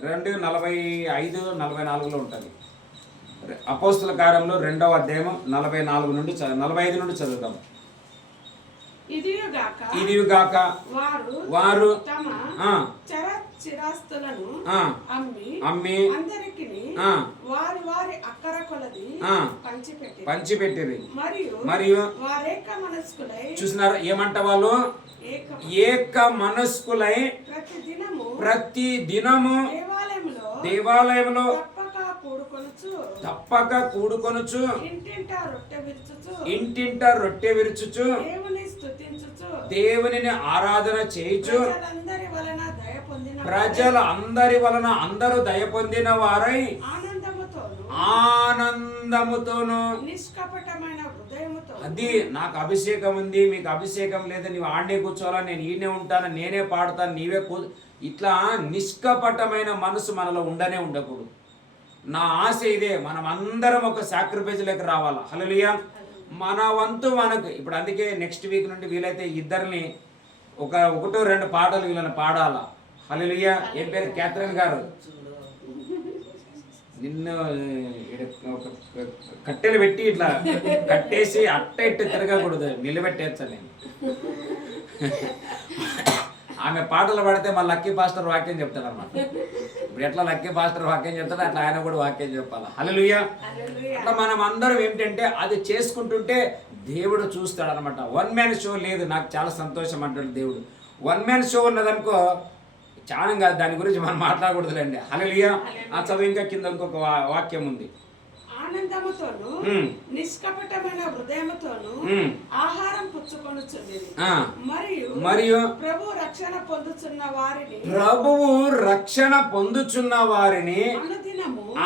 2:45-44లో ఉంటుంది. అపోస్తుల కార్యములు 2వ అధ్యాయం 44 నుండి 45 నుండి చదువుతాం. ఇదిగాక వారు తమ చిరాస్తులను అమ్మి వారి వారి అక్కర కొలది పంచిపెట్టిరి. మరియు చూసినారు ఏమంట, వాళ్ళు ఏక మనస్కులై ప్రతి దినము దేవాలయంలో తప్పక కూడుకొనుచు ఇంటింట రొట్టె విరుచుచు దేవునిని ఆరాధన చేయుచు ప్రజలందరి వలన అందరూ దయ పొందిన వారై ఆనందముతోను నిష్కపటమైన హృదయముతో. అది నాకు అభిషేకం ఉంది, మీకు అభిషేకం లేదు, నీవు ఆడనే కూర్చోవాలా, నేను ఈయనే ఉంటాను, నేనే పాడతాను, నీవే ఇట్లా నిష్కపటమైన మనసు మనలో ఉండకూడదు. నా ఆశ ఇదే, మనం అందరం ఒక సాక్రిఫైస్లోకి రావాలా. హల్లెలూయా. మన వంతు మనకు ఇప్పుడు అందుకే నెక్స్ట్ వీక్ నుండి వీలైతే ఇద్దరిని ఒకటో రెండు పాటలు వీళ్ళని పాడాలా. హల్లెలూయా. ఏం పేరు? క్యాథరిన్ గారు. నిన్ను ఒక కట్టెలు పెట్టి ఇట్లా కట్టేసి అట్ట ఇట్ట తిరగకూడదు, నిలబెట్టేస్తా నేను. ఆమె పాటలు పాడితే మా లక్కీ పాస్టర్ వాక్యం చెప్తాడు అన్నమాట. ఇప్పుడు ఎట్లా లక్కీ పాస్టర్ వాక్యం చెప్తాడో అట్లా ఆయన కూడా వాక్యం చెప్పాలి. హల్లెలూయా. అట్లా మనం అందరం ఏంటంటే అది చేసుకుంటుంటే దేవుడు చూస్తాడు అనమాట. వన్ మ్యాన్ షో లేదు. నాకు చాలా సంతోషం అంటాడు దేవుడు. వన్ మ్యాన్ షో ఉన్నదనుకో చాలా కాదు, దాని గురించి మనం మాట్లాడకూడదులేండి. హల్లెలూయా. ఆ చదువు ఇంకా కింద ఇంకొక వాక్యం ఉంది. ఆనందముతోను నిష్కపటమైన హృదయముతోను ఆహారం పుచ్చుకొనుచుండేది. మరియు ప్రభువు రక్షణ పొందుచున్న వారిని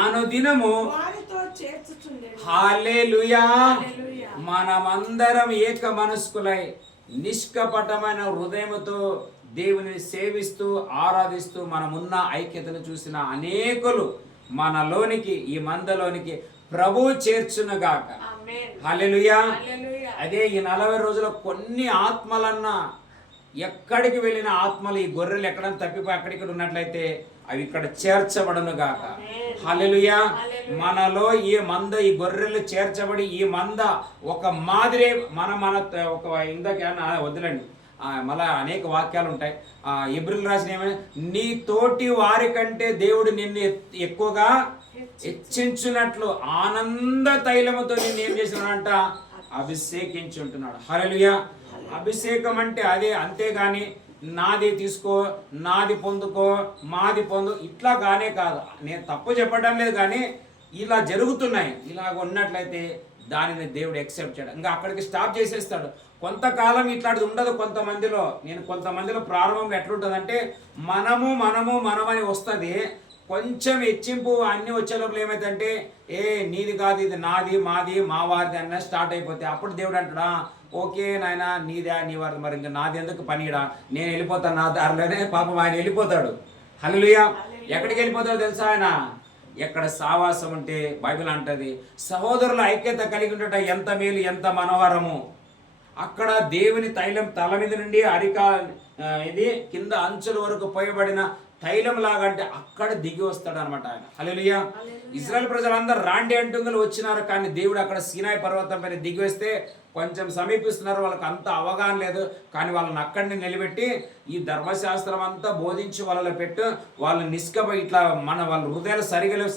అనుదినము వారితో చేర్చుచుండేది. హల్లెలూయా. మనమందరం ఏక మనస్కులై నిష్కపటమైన హృదయముతో దేవుని సేవిస్తూ ఆరాధిస్తూ మనమున్న ఐక్యతను చూసిన అనేకులు మనలోనికి, ఈ మందలోనికి ప్రభువు చేర్చునుగాక. హల్లెలూయా. అదే ఈ 40 రోజుల కొన్ని ఆత్మలన్నా ఎక్కడికి వెళ్ళిన ఆత్మలు, ఈ గొర్రెలు ఎక్కడన్నా తప్పిపోయి అక్కడిక్కడ ఉన్నట్లయితే అవి ఇక్కడ చేర్చబడును గాక. హల్లెలూయా. మనలో ఈ మంద, ఈ గొర్రెలు చేర్చబడి ఈ మంద ఒక మాదిరి మన ఒక ఇందాక వద్దులండి, మళ్ళా అనేక వాక్యాలు ఉంటాయి. ఎబ్రిల్ రాసిన ఏమైనా, నీ తోటి వారి కంటే దేవుడు నిన్ను ఎక్కువగా హెచ్చించున్నట్లు ఆనంద తైలముతో నిన్ను ఏం చేసినాడంట? అభిషేకించుంటున్నాడు. హల్లెలూయా. అభిషేకం అంటే అదే, అంతేగాని నాది తీసుకో, నాది పొందుకో, మాది పొందు ఇట్లా గానే కాదు. నేను తప్పు చెప్పడం లేదు, కానీ ఇలా జరుగుతున్నాయి. ఇలాగ ఉన్నట్లయితే దానిని దేవుడు యాక్సెప్ట్ చేయడం, ఇంకా అక్కడికి స్టాప్ చేసేస్తాడు. కొంతకాలం ఇట్లాంటిది ఉండదు కొంతమందిలో. నేను కొంతమందిలో ప్రారంభంలో ఎట్లుంటుందంటే మనమని వస్తుంది. కొంచెం హెచ్చింపు అన్ని వచ్చే లోపల ఏమైందంటే నీది కాదు, ఇది నాది, మాది, మా వారిది అన్న స్టార్ట్ అయిపోతే అప్పుడు దేవుడు అంటాడా, ఓకే నాయన నీదే, నీ వారిది, మరి ఇంకా నాది ఎందుకు పనిడా, నేను వెళ్ళిపోతాను నా దారిలోనే. పాపం ఆయన వెళ్ళిపోతాడు. హల్లెలూయా. ఎక్కడికి వెళ్ళిపోతాడో తెలుసా ఆయన? ఎక్కడ సావాసం ఉంటే బైబిల్ అంటది సహోదరుల ఐక్యత కలిగి ఉండట ఎంత మేలు, ఎంత మనోహరము. అక్కడ దేవుని తైలం తల మీద నుండి ఇది కింద అంచుల వరకు పోయబడిన తైలం లాగా, అంటే అక్కడ దిగి వస్తాడు అనమాట ఆయన. హల్లెలూయా. ఇశ్రాయేల్ ప్రజలందరూ రాండి అంటుంగలు వచ్చినారు, కానీ దేవుడు అక్కడ సీనాయి పర్వతం పైన దిగి వస్తే కొంచెం సమీపిస్తున్నారు, వాళ్ళకి అంత అవగాహన లేదు, కానీ వాళ్ళని అక్కడిని నిలబెట్టి ఈ ధర్మశాస్త్రం అంతా బోధించి వాళ్ళలో పెట్టు, వాళ్ళని ఇట్లా వాళ్ళ హృదయాలు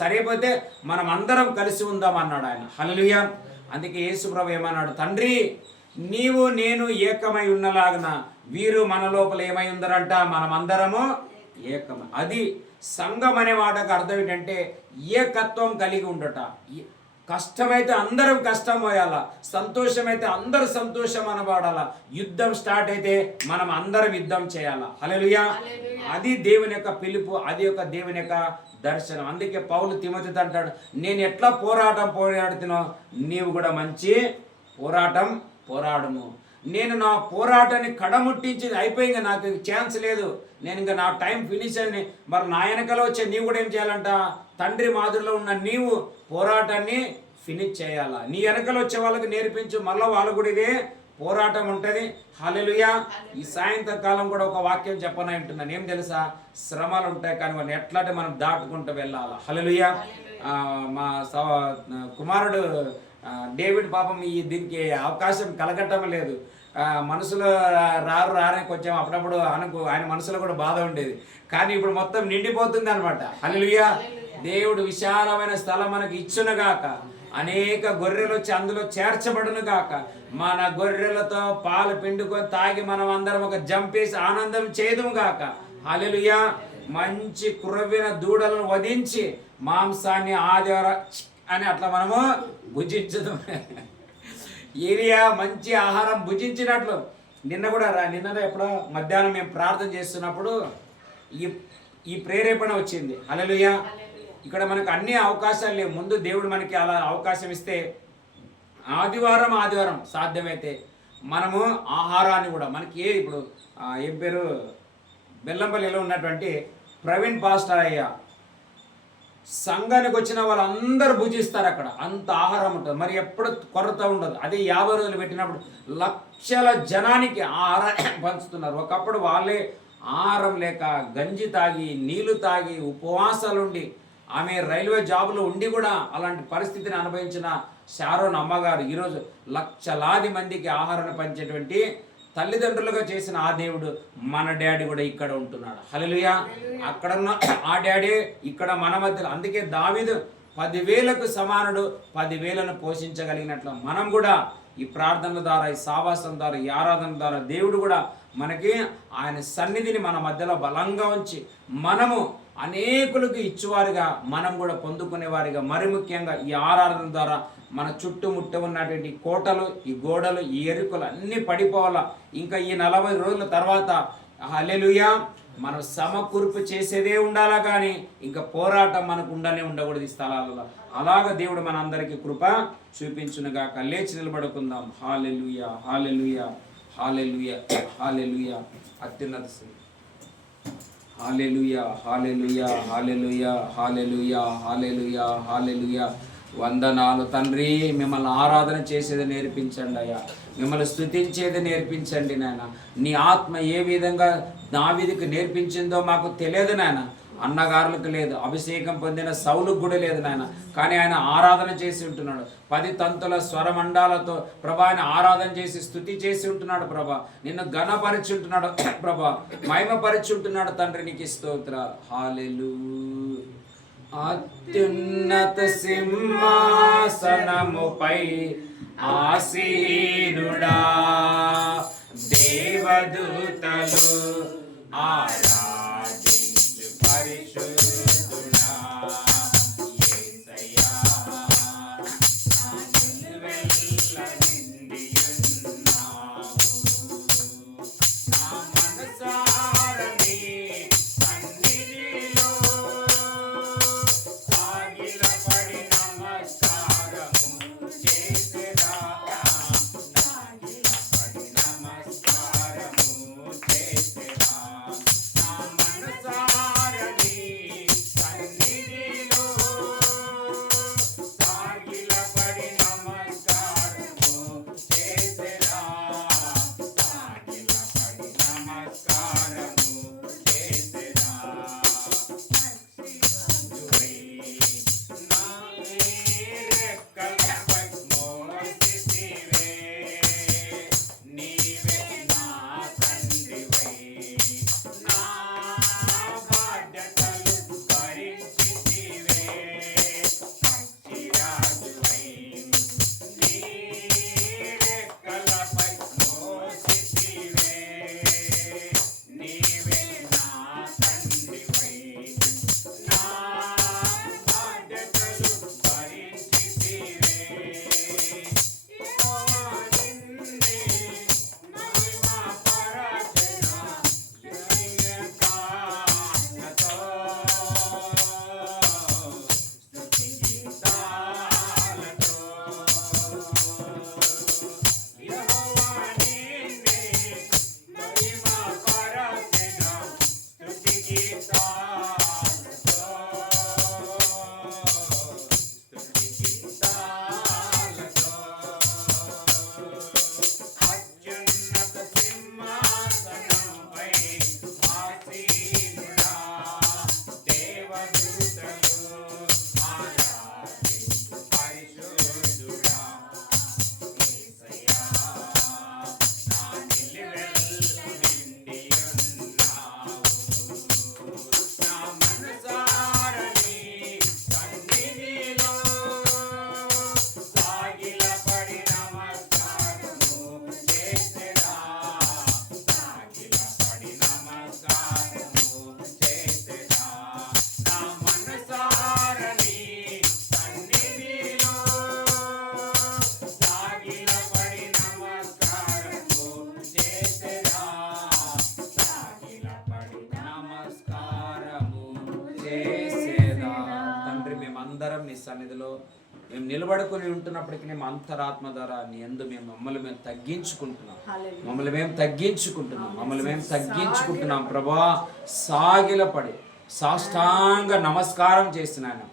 సరిపోతే మనం అందరం కలిసి ఉందాం అన్నాడు ఆయన. హల్లెలూయా. అందుకే యేసు ప్రభువు ఏమన్నాడు, తండ్రి నీవు నేను ఏకమై ఉన్నలాగన వీరు మన లోపల ఏమై ఉందరంట, మనమందరము ఏకమై. అది సంఘం అనే మాటకు అర్థం ఏంటంటే ఏకత్వం కలిగి ఉండట. కష్టమైతే అందరం కష్టం పోయాలా, సంతోషమైతే అందరూ సంతోషం అనబడాలా, యుద్ధం స్టార్ట్ అయితే మనం అందరం యుద్ధం చేయాలా. హల్లెలూయా. అది దేవుని యొక్క పిలుపు, అది ఒక దేవుని యొక్క దర్శనం. అందుకే పౌలు తిమోతితో అంటాడు, నేను ఎట్లా పోరాడుతున్నో నీవు కూడా మంచి పోరాడము. నేను నా పోరాటాన్ని కడముట్టించి అయిపోయింది, నాకు ఛాన్స్ లేదు, నేను ఇంకా నా టైం ఫినిష్ అని. మరి నా వెనకలో వచ్చే నీవు కూడా ఏం చేయాలంట? తండ్రి మాదిరిలో ఉన్న నీవు పోరాటాన్ని ఫినిష్ చేయాలా. నీ వెనకలో వచ్చే వాళ్ళకి నేర్పించు, మళ్ళీ వాళ్ళు కూడా ఇదే పోరాటం ఉంటుంది. హల్లెలూయా. ఈ సాయంత్రకాలం కూడా ఒక వాక్యం చెప్పనై ఉంటున్నాను. ఏం తెలుసా? శ్రమలు ఉంటాయి, కానీ వాళ్ళు ఎట్లాంటి మనం దాటుకుంటూ వెళ్ళాలా. హల్లెలూయా. మా కుమారుడు డేవిడ్ పాపం దీనికి అవకాశం కలగటం లేదు. మనసులో రారని కొంచెం అప్పుడప్పుడు ఆయన మనసులో కూడా బాధ ఉండేది, కానీ ఇప్పుడు మొత్తం నిండిపోతుంది అనమాట. హల్లెలూయా. దేవుడు విశాలమైన స్థలం మనకు ఇచ్చునుగాక, అనేక గొర్రెలు వచ్చి అందులో చేర్చబడును గాక. మన గొర్రెలతో పాలు పిండుకొని తాగి మనం అందరం ఒక జంపేసి ఆనందం చేయదుము గాక. హల్లెలూయా. మంచి కుర్రవిన దూడలను వధించి మాంసాన్ని ఆదివారం అని అట్లా మనము భుజించదు. ఏరియా మంచి ఆహారం భుజించినట్లు. నిన్నదో ఎప్పుడో మధ్యాహ్నం మేము ప్రార్థన చేస్తున్నప్పుడు ఈ ప్రేరేపణ వచ్చింది. హల్లెలూయా. ఇక్కడ మనకు అన్ని అవకాశాలు లేవు. ముందు దేవుడు మనకి అలా అవకాశం ఇస్తే ఆదివారం సాధ్యమైతే మనము ఆహారాన్ని కూడా మనకి ఇప్పుడు ఏం పేరు బెల్లంపల్లిలో ఉన్నటువంటి ప్రవీణ్ పాస్టర్ అయ్యా సంఘానికి వచ్చిన వాళ్ళందరూ భుజిస్తారు. అక్కడ అంత ఆహారం ఉంటుంది, మరి ఎప్పుడు కొరత ఉండదు. అదే 50 రోజులు పెట్టినప్పుడు లక్షల జనానికి ఆహారం పంచుతున్నారు. ఒకప్పుడు వాళ్ళే ఆహారం లేక గంజి తాగి నీళ్లు తాగి ఉపవాసాలుండి, ఆమె రైల్వే జాబులో ఉండి కూడా అలాంటి పరిస్థితిని అనుభవించిన షారోన్ అమ్మగారు ఈరోజు లక్షలాది మందికి ఆహారాన్ని పంచేటువంటి తల్లిదండ్రులుగా చేసిన ఆ దేవుడు మన డాడీ కూడా ఇక్కడ ఉంటున్నాడు. హల్లెలూయా. అక్కడ ఉన్న ఆ డాడీ ఇక్కడ మన మధ్యలో. అందుకే దావీదు 10,000కు సమానుడు, 10,000ను పోషించగలిగినట్లు మనం కూడా ఈ ప్రార్థనల ద్వారా, ఈ సావాసం ద్వారా, ఈ ఆరాధన ద్వారా దేవుడు కూడా మనకి ఆయన సన్నిధిని మన మధ్యలో బలంగా ఉంచి మనము అనేకులకు ఇచ్చేవారిగా, మనం కూడా పొందుకునేవారిగా, మరి ముఖ్యంగా ఈ ఆరాధన ద్వారా మన చుట్టుముట్ట ఉన్నటువంటి కోటలు, ఈ గోడలు, ఈ ఎరుకలు అన్నీ పడిపోవాలా. ఇంకా ఈ 40 రోజుల తర్వాత హల్లెలూయా మనం సమకూర్పు చేసేదే ఉండాలా, కానీ ఇంకా పోరాటం మనకు ఉండకూడదు ఈ స్థలాలలో. అలాగ దేవుడు మన అందరికీ కృప చూపించునుగాక. లేచి నిలబడుకుందాం. హల్లెలూయా, హల్లెలూయా, హల్లెలూయా, హల్లెలూయా. అత్యున్నత హల్లెలూయా, హల్లెలూయా, హల్లెలూయా, హల్లెలూయా, హల్లెలూయా, హల్లెలూయా. వందనాలు తండ్రి. మిమ్మల్ని ఆరాధన చేసేది నేర్పించండి అయ్యా, మిమ్మల్ని స్తుతించేది నేర్పించండి నాయన. నీ ఆత్మ ఏ విధంగా దావీదుకు నేర్పించిందో మాకు తెలియదు నాయన. అన్నగారులకు లేదు, అభిషేకం పొందిన సౌలుకు కూడా లేదు నాయన. కానీ ఆయన ఆరాధన చేసి ఉంటున్నాడు. 10 తంతుల స్వరమండాలతో ప్రభా ఆయన ఆరాధన చేసి స్తుతి చేసి ఉంటున్నాడు. ప్రభా నిన్ను ఘనపరిచి ఉంటున్నాడు. ప్రభా మహిమపరిచి ఉంటున్నాడు. తండ్రి నీకు స్తోత్ర. హల్లెలూయా. అత్యున్నత సింహాసనముపై ఆసీనుడా, దేవదూతలు ఆరాధించు పరిశుద్ధుడా, యేసయ్యా నా నిలువెల్ల నిండియున్నావు. నా మనసార నీ సన్నిధిలో సాగిలపడి నమస్కారము చేసెదా, సాగిలపడి నమస్కారము చేసెదా. నా మనసార నీ సన్నిధిలో సాగిలపడి నమస్కారము చేసెదా, సాగిలపడి నమస్కారము చేసెదా. సన్నిధిలో మేము నిలబడుకొని ఉంటున్నప్పటికీ మేము అంతరాత్మ ద్వారా నీ యందు మమ్మల్ని మేము తగ్గించుకుంటున్నాం ప్రభా. సాగిలపడి సాష్టాంగ నమస్కారం చేస్తున్నాను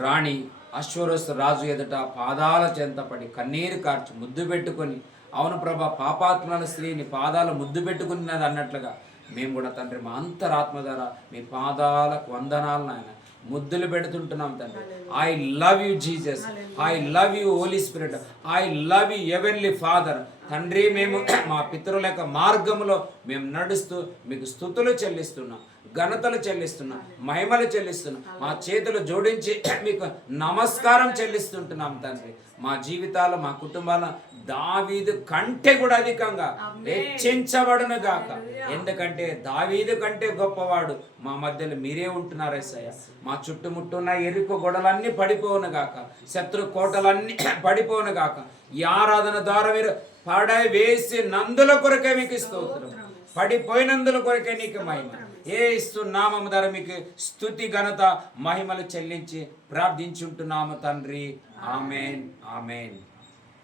రాణి అశ్వరోస్ రాజు ఎదుట పాదాల చెంత పడి కన్నీరు కార్చి ముద్దు పెట్టుకొని, అవును ప్రభా, పాపాత్మల స్త్రీని పాదాలు ముద్దు పెట్టుకున్నది అన్నట్లుగా మేము కూడా తండ్రి మా అంతరాత్మ ద్వారా మీ పాదాలకు వందనాలు నాయన ముద్దులు పెడుతుంటున్నాం తండ్రి. I love you Jesus, I love you Holy Spirit, I love you heavenly Father. తండ్రి, మేము మా పితరుల యొక్క మార్గంలో మేము నడుస్తూ మీకు స్తుతులు చెల్లిస్తున్నాం, ఘనతలు చెల్లిస్తున్నాం, మహిమలు చెల్లిస్తున్నాం. మా చేతులు జోడించి మీకు నమస్కారం చెల్లిస్తుంటున్నాం తండ్రి. మా జీవితాలు, మా కుటుంబాల దావీదు కంటే కూడా అధికంగా హెచ్చించబడును గాక. ఎందుకంటే దావీదు కంటే గొప్పవాడు మా మధ్యలో మీరే ఉంటున్నారు యేసయ్య. మా చుట్టుముట్టున్న ఎరుకు గొడవలన్నీ పడిపోవును గాక, శత్రు కోటలన్నీ పడిపోవును గాక. ఈ ఆరాధన ద్వారా మీరు పడవేసి నందుల కొరకే మీకు స్తోత్రం, పడిపోయినందుల కొరకే నీకు మహిమ. యేసు నామము ద్వారా మీకు స్తుతి, ఘనత, మహిమలు చెల్లించి ప్రార్థించుంటున్నాము తండ్రి. ఆమేన్, ఆమేన్.